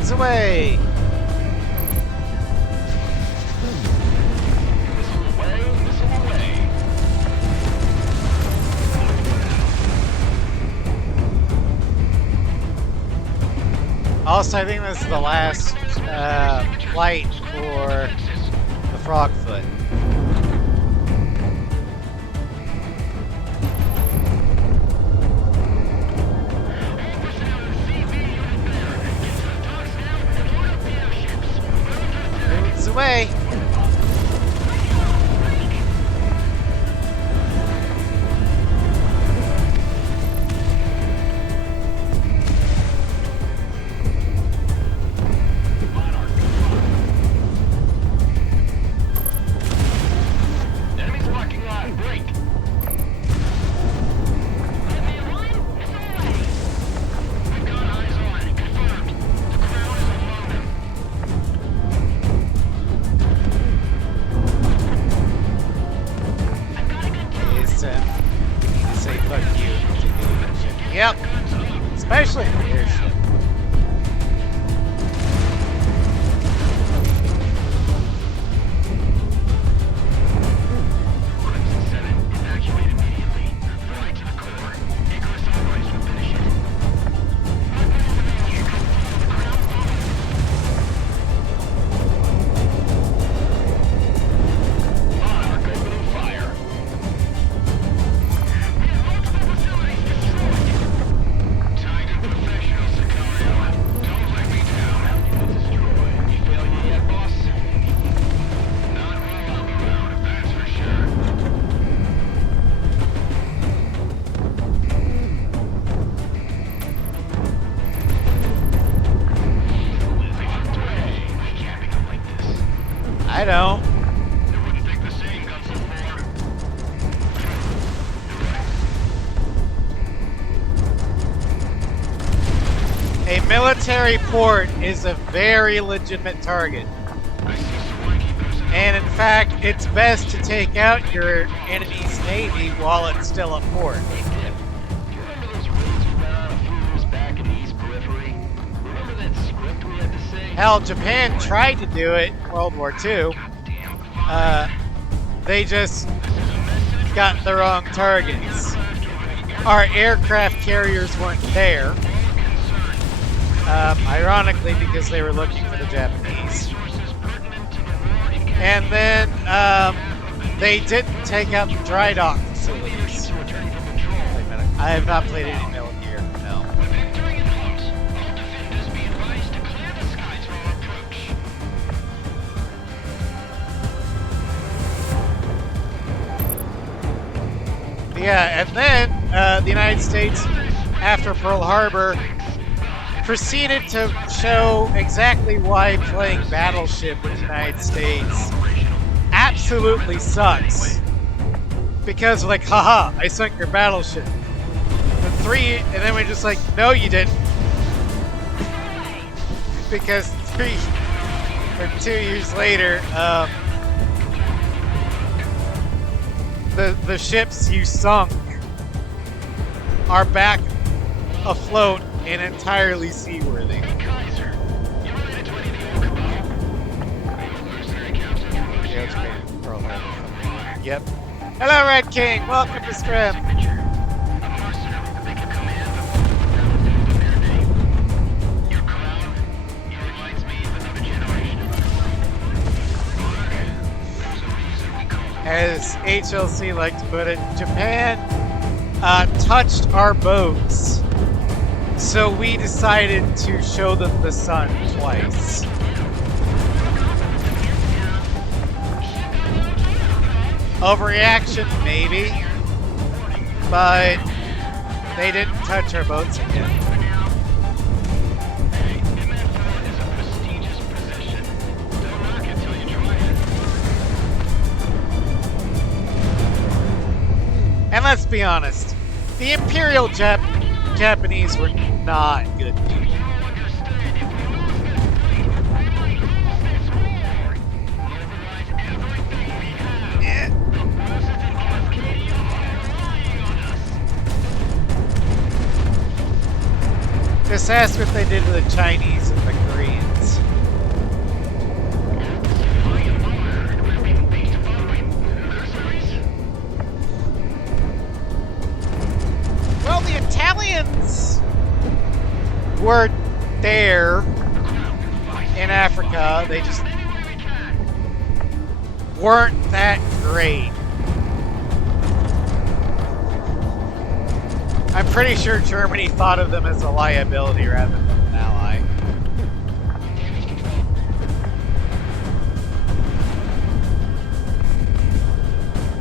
Moons away! Missile away, missile away. Also, I think this is the last flight for the Frogfoot. Moons away! Enemies locking on, break. We've got eyes on, confirmed. The crown is among them. Is say fuck you to the ship. Yep. Especially in the airship. Crimson 7, evacuate immediately. Fly to the core. Icarus Allies will finish it. Monarch opening fire. Titan professional, Sicario. Don't let me down. Destroy. Any failure yet, boss? Not while I'm around, that's for sure. We can't be going like this. I don't. They wouldn't think the same, Gunsel Ford. A military port is a very legitimate target. I see Swanky personnel. And in fact, it's best to take out your enemy's navy while it's still a port. Do you remember those raids we went on a few years back in the East Periphery? Remember that script we had to say? Hell, Japan tried to do it in World War II. They just got the wrong targets. Our aircraft carriers weren't there. Ironically, because they were looking for the Japanese. And then they didn't take out the dry dock facilities. Wait a minute. I have not played any Metal Gear. No. Yeah, and then the United States, after Pearl Harbor, proceeded to show exactly why playing Battleship with the United States absolutely sucks. Because like, haha, I sunk your battleship. And then we're just like, no you didn't. Because 2 years later, the ships you sunk are back afloat and entirely seaworthy. Yep. Hello, Red King. Welcome to Scrim. As HLC likes to put it, Japan touched our boats, so we decided to show them the sun twice. Overreaction, maybe, but they didn't touch our boats again. And let's be honest, the Imperial Japanese were not good people. Just ask what they did to the Chinese and the Koreans. Europeans were there in Africa. They just weren't that great. I'm pretty sure Germany thought of them as a liability rather than an ally.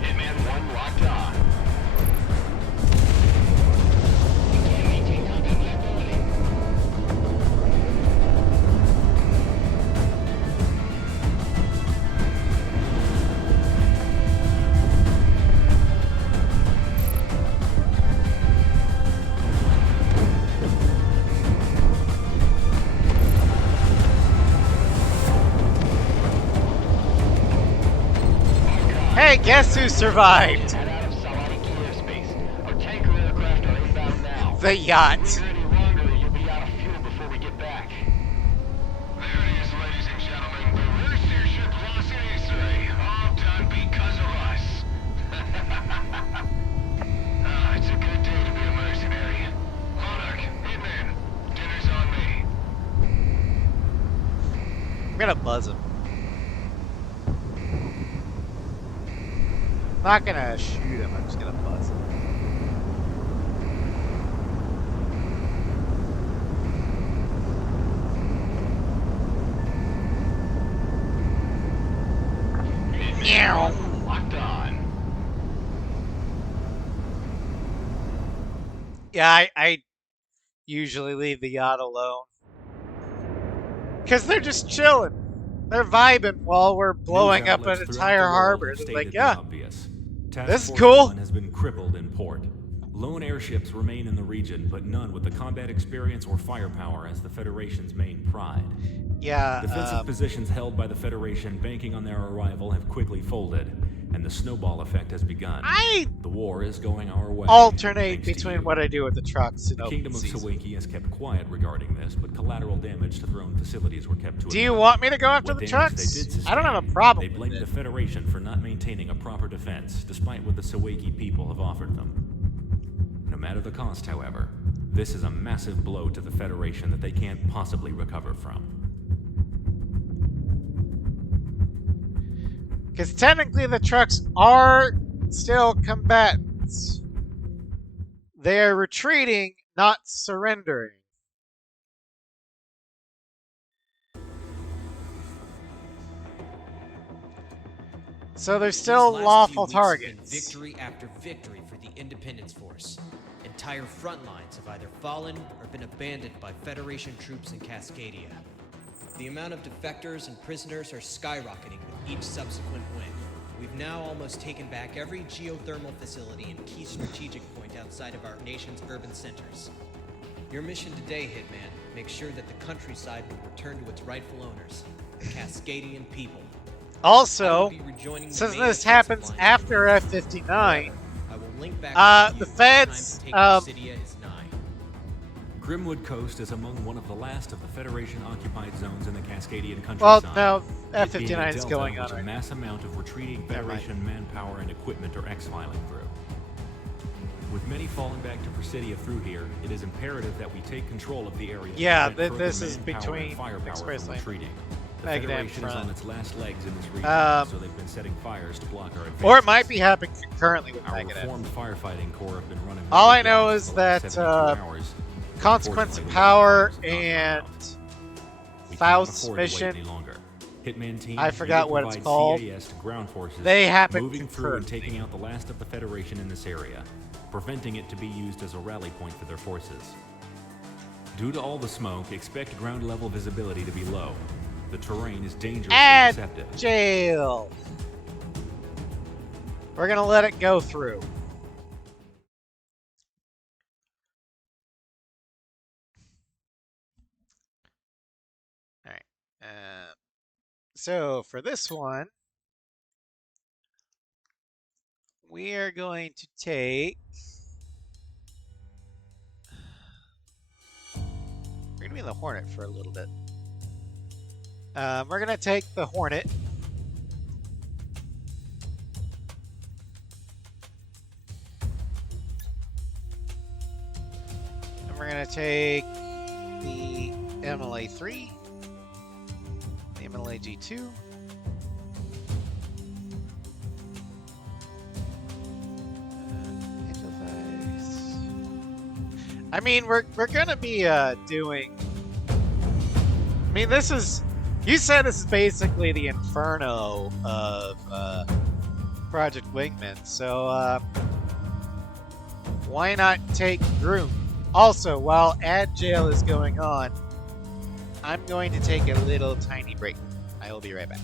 Hitman 1 locked on. Hey, guess who survived? Head out of Saloniki airspace. Our tanker aircraft are inbound now. The yacht. If we're any longer, you'll be out of fuel before we get back. There it is, ladies and gentlemen. The worst airship loss in history. All done because of us. It's a good day to be a mercenary. Monarch, Hitman, dinner's on me. I'm gonna buzz him. I'm not gonna shoot him, I'm just gonna buzz him. Meow. Locked on. Yeah, I usually leave the yacht alone. Because they're just chilling. They're vibing while we're blowing News up an outlets throughout entire the world harbor. have They're stated like, the yeah, obvious. Task this is Force cool. 1 has been crippled in port. Lone airships remain in the region, but none with the combat experience or firepower as the Federation's main pride. Yeah, Defensive positions held by the Federation banking on their arrival have quickly folded, and the snowball effect has begun. I The war is going our way. alternate thanks to between you. what I do with the trucks and The open Kingdom of season. Sawaki has kept quiet regarding this, but collateral damage to their own facilities were kept to a Do you minimum. want me to go after What the damage trucks? they did sustain, I don't have a problem They with blamed it. the Federation for not maintaining a proper defense, despite what the Sawaki people have offered them. No matter the cost, however, this is a massive blow to the Federation that they can't possibly recover from. Because technically the trucks are still combatants. They're retreating, not surrendering. So they're still These last lawful few weeks have been targets. victory after victory for the Independence Force. Entire front lines have either fallen or been abandoned by Federation troops in Cascadia. The amount of defectors and prisoners are skyrocketing with each subsequent win. We've now almost taken back every geothermal facility and key strategic point outside of our nation's urban centers. Your mission today, Hitman, make sure that the countryside will return to its rightful owners, the Cascadian people. I Also, will be rejoining the since main this defensive happens lines after for F-59, However, I will link back with the you when feds, time to take Presidia is nigh. Grimwood Coast is among one of the last of the Federation-occupied zones in the Cascadian well, countryside. no, It being a F-59 is delta going on which a right now. mass amount of retreating Never mind. Federation manpower and equipment are exiling through. With many falling back to Presidia through here, it is imperative that we take control of the area. to Yeah, prevent further this is manpower and between firepower Express from Lane, retreating. The Negative Federation is front. on its last legs in this region, so they've been setting fires to block our advances. Or it might be happening concurrently with Our Negative. reformed firefighting corps have been running. All I really know well is for the last that, 72 hours, but Consequence of unfortunately, Power the fires have not and gone out. We cannot Faust's afford to wait mission, any longer. Hitman team, I forgot you what it's provide called. CAS to ground forces, They happen moving through and concurrently. taking out the last of the Federation in this area, preventing it to be used as a rally point for their forces. Due to all the smoke, expect ground level visibility to be low. The terrain is dangerously deceptive. Agile. We're gonna let it go through. All right. So for this one, we are going to take. We're gonna be in the Hornet for a little bit. We're gonna take the Hornet. gonna take the MLA3, the MLA-G2. I mean, we're gonna be doing. I mean, this is. You said this is basically the inferno of Project Wingman, so why not take Groom? Also, while ad jail is going on, I'm going to take a little tiny break. I will be right back.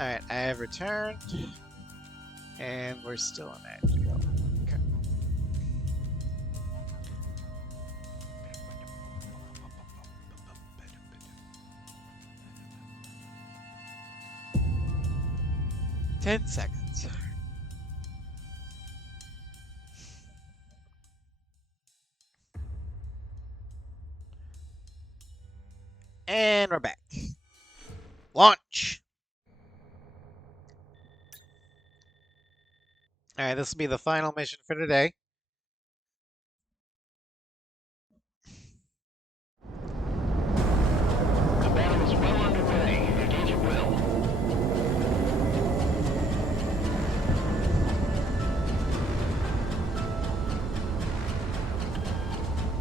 Alright, I have returned, and we're still in ad jail. Okay. 10 seconds. And we're back. Launch! Alright, this will be the final mission for today. The battle is well underway. Engage at will.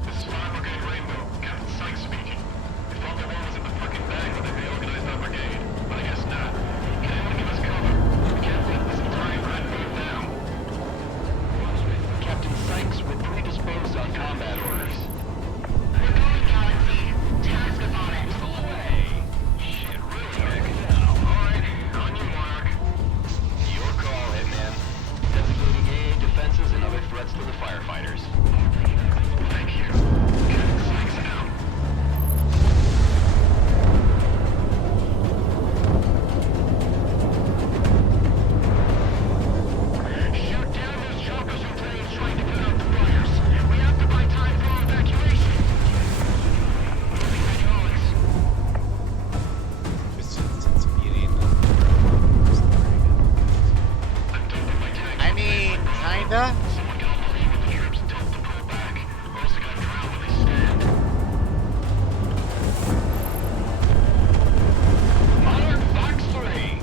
This is 5 Brigade Rainbow. Captain Sykes speaking. We thought the war was in the fucking bag when they reorganized our brigade, but I guess not. Can anyone give us cover? We can't let this entire red move down. Captain Sykes, we're predisposed on combat orders. We're going, Galaxy. Task us on it. Pull away. Shit, really, Nick? Alright, on you, Mark. Your call, Hitman. Designating AA defenses and other threats to the firefighters. Thank you. Captain Sykes out. Shoot down those choppers and planes trying to put out the fires. We have to buy time for evacuation. Alex. There's just sense of beauty in I'm done with my tank. I mean, kinda. Someone got believe with the troops and tell them to pull back. Or else they gotta drown when they stand. Monarch Fox 3.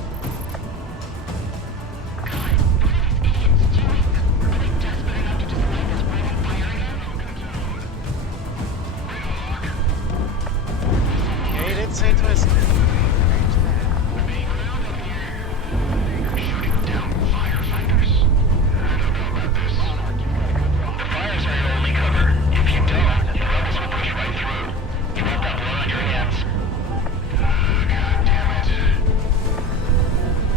God, what are these idiots doing? Are they desperate enough to just let this red on fire again? Okay, it didn't say twist. Being ground up here. Shooting down firefighters. I don't know about this. The fires are your only cover. If you don't, the rebels will push right through. Drop that blood on your hands. God damn it.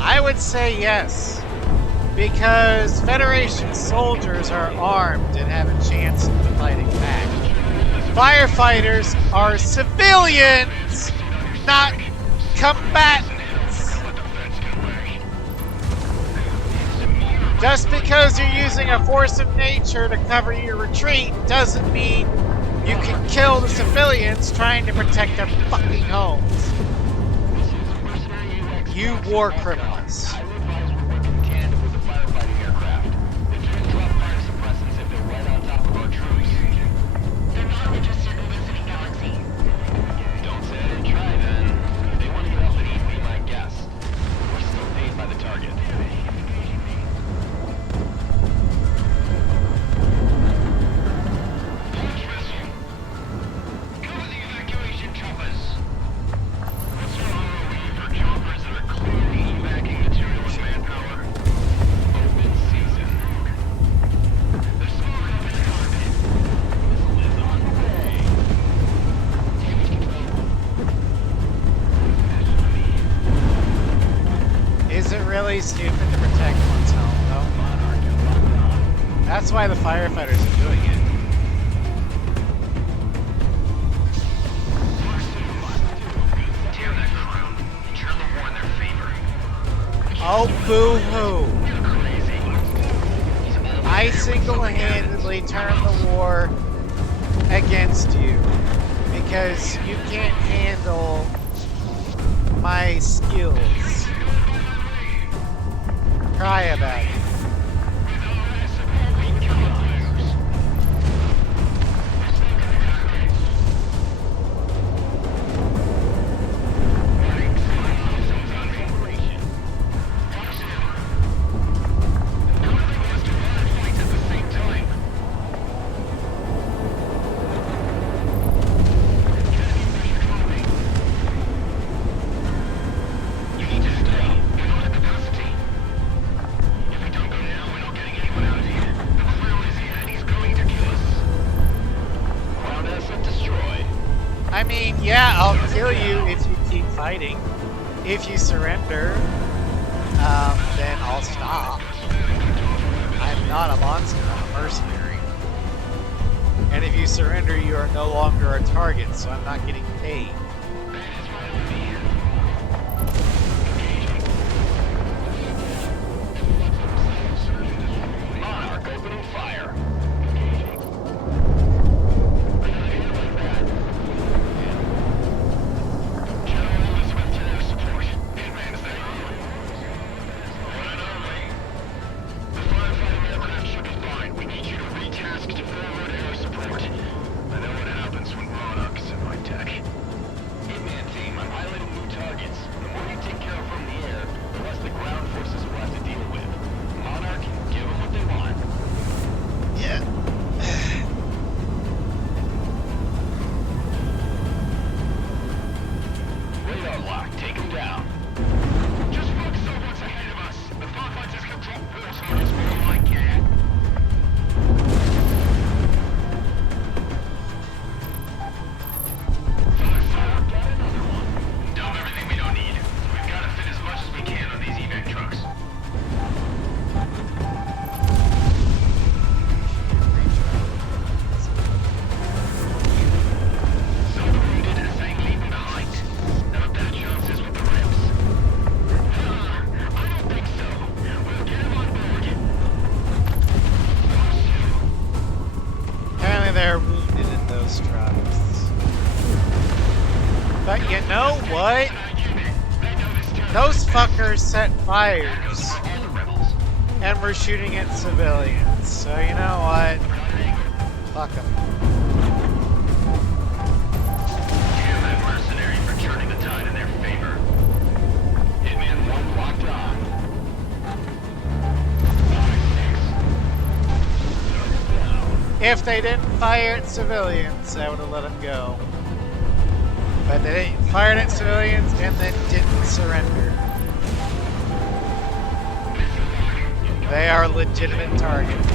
I would say yes. Because Federation soldiers are armed and have a chance of fighting back. Firefighters are civilians, not combatants. Let the feds get ready. Just because you're using a force of nature to cover your retreat doesn't mean you can kill the civilians trying to protect their fucking homes. You war criminals. I would advise we're working in tandem with the firefighting aircraft. They can drop fire suppressants if they're right on top of our troops. They're not interested in visiting Galaxy. Don't say I didn't try then. If they want to get off and eat, be my guest. We're still paid by the target. Launch vessel. Cover the evacuation choppers. What's our ROE for choppers that are clearly evacing material and manpower? Open season. There's smoke up in the cockpit. Missile is on the way. Damage control. Is it really stupid to protect one's home, though? That's why the firefighters are doing it. Tear that crown and turn the war in their favor. Oh, boo-hoo. You're crazy. I single-handedly turned the war against you because you can't handle my skills. Cry about it. I mean, yeah, I'll kill you if you keep fighting. If you surrender, then I'll stop. I'm not a monster, I'm a mercenary. And if you surrender, you are no longer a target, so I'm not getting paid. Monarch opening fire. Hitman team, I'm highlighting new targets. The more you take care of from the air, the less the ground forces will have to deal with. Monarch, give them what they want. Yeah. Radar lock, take them down. Just focus on what's ahead of us. The firefighters can drop force on us more than I can. Dump everything we don't need. We've got to fit as much as we can on these evac trucks. Some wounded and saying leaving behind. Not bad chances with the reps. I don't think so. We'll get him on board. Apparently they're wounded in those trucks. But you know what? Those fuckers set fires All the rebels. and were shooting at civilians. So you know what? Fuck them. Damn that mercenary for turning the tide in their favor. Hitman 1 locked on. If they didn't fire at civilians, I would have let them go. But they fired at civilians and then didn't surrender. They are legitimate targets.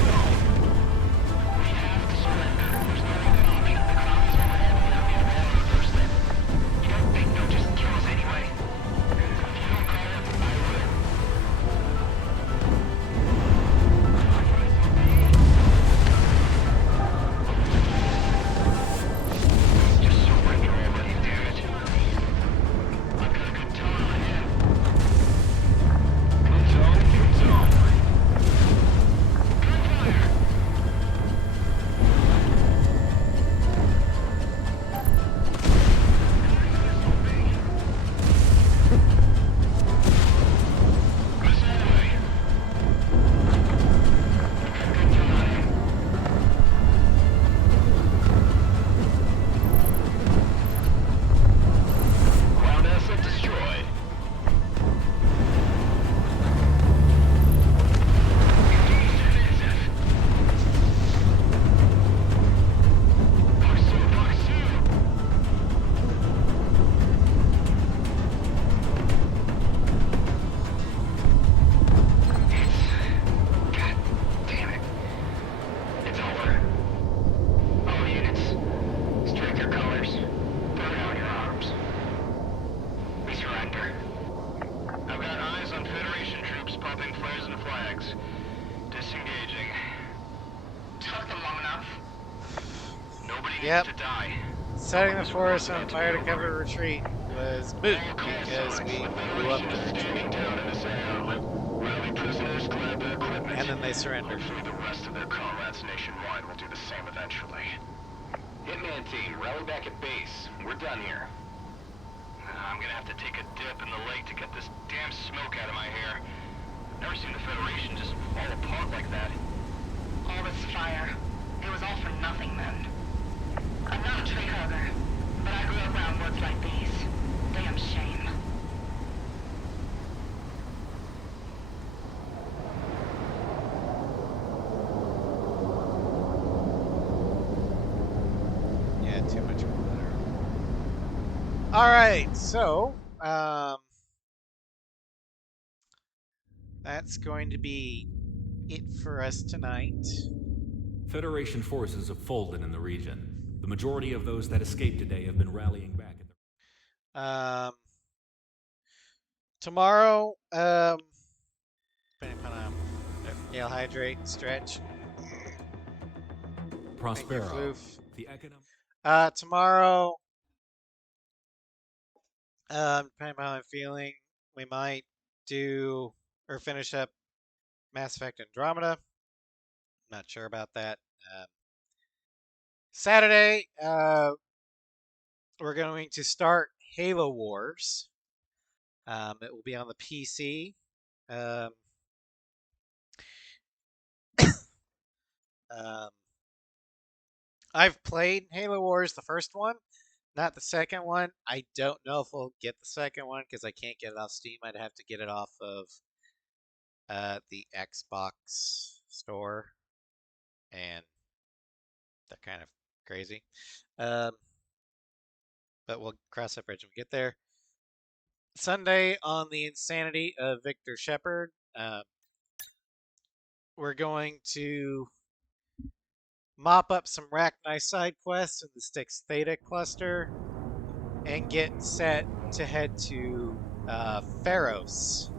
Yep. to die. Setting the forest on fire to cover retreat was moot because we blew up the retreat. Down in this AO. Rally prisoners, grab their equipment. And then they surrendered. Hopefully the rest of their comrades nationwide will do the same eventually. Hitman team, rally back at base. We're done here. I'm gonna have to take a dip in the lake to get this damn smoke out of my hair. Never seen the Federation just fall apart like that. All this fire. It was all for nothing then. I'm not a tree hugger, but I grew up around woods like these. Damn shame. Yeah, too much water. All right, so that's going to be it for us tonight. Federation forces have folded in the region. The majority of those that escaped today have been rallying back at the Tomorrow, depending upon Yale hydrate and stretch. Prospero. Floof. The economic Tomorrow, depending on how I'm feeling, we might do or finish up Mass Effect Andromeda. Not sure about that. Saturday, we're going to start Halo Wars. It will be on the PC. I've played Halo Wars, the first one, not the second one. I don't know if we'll get the second one because I can't get it off Steam. I'd have to get it off of the Xbox store, and they're kind of crazy. But we'll cross that bridge when we get there. Sunday on the insanity of Victor Shepard. We're going to mop up some Rachni side quests in the Styx Theta cluster and get set to head to Pharos.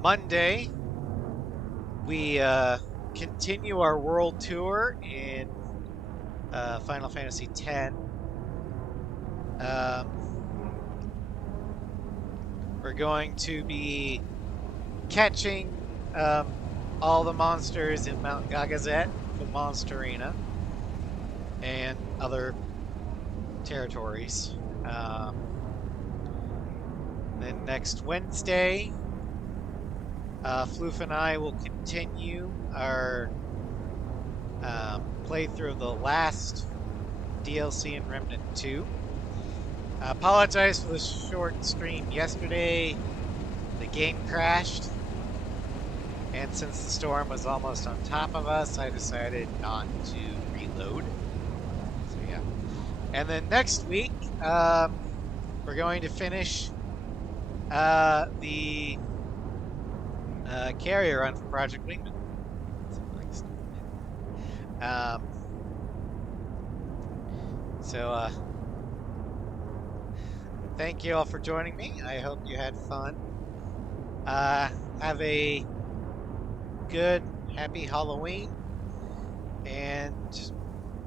Monday, we continue our world tour in Final Fantasy X. We're going to be catching all the monsters in Mount Gagazet, the Monster Arena, and other territories. Then next Wednesday, Floof and I will continue our playthrough of the last DLC in Remnant 2. I apologize for the short stream yesterday. The game crashed, and since the storm was almost on top of us, I decided not to reload. So yeah. And then next week, we're going to finish the carrier run for Project Wingman. So thank you all for joining me. I hope you had fun. Have a good, happy Halloween, and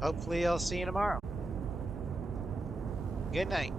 hopefully I'll see you tomorrow. Good night.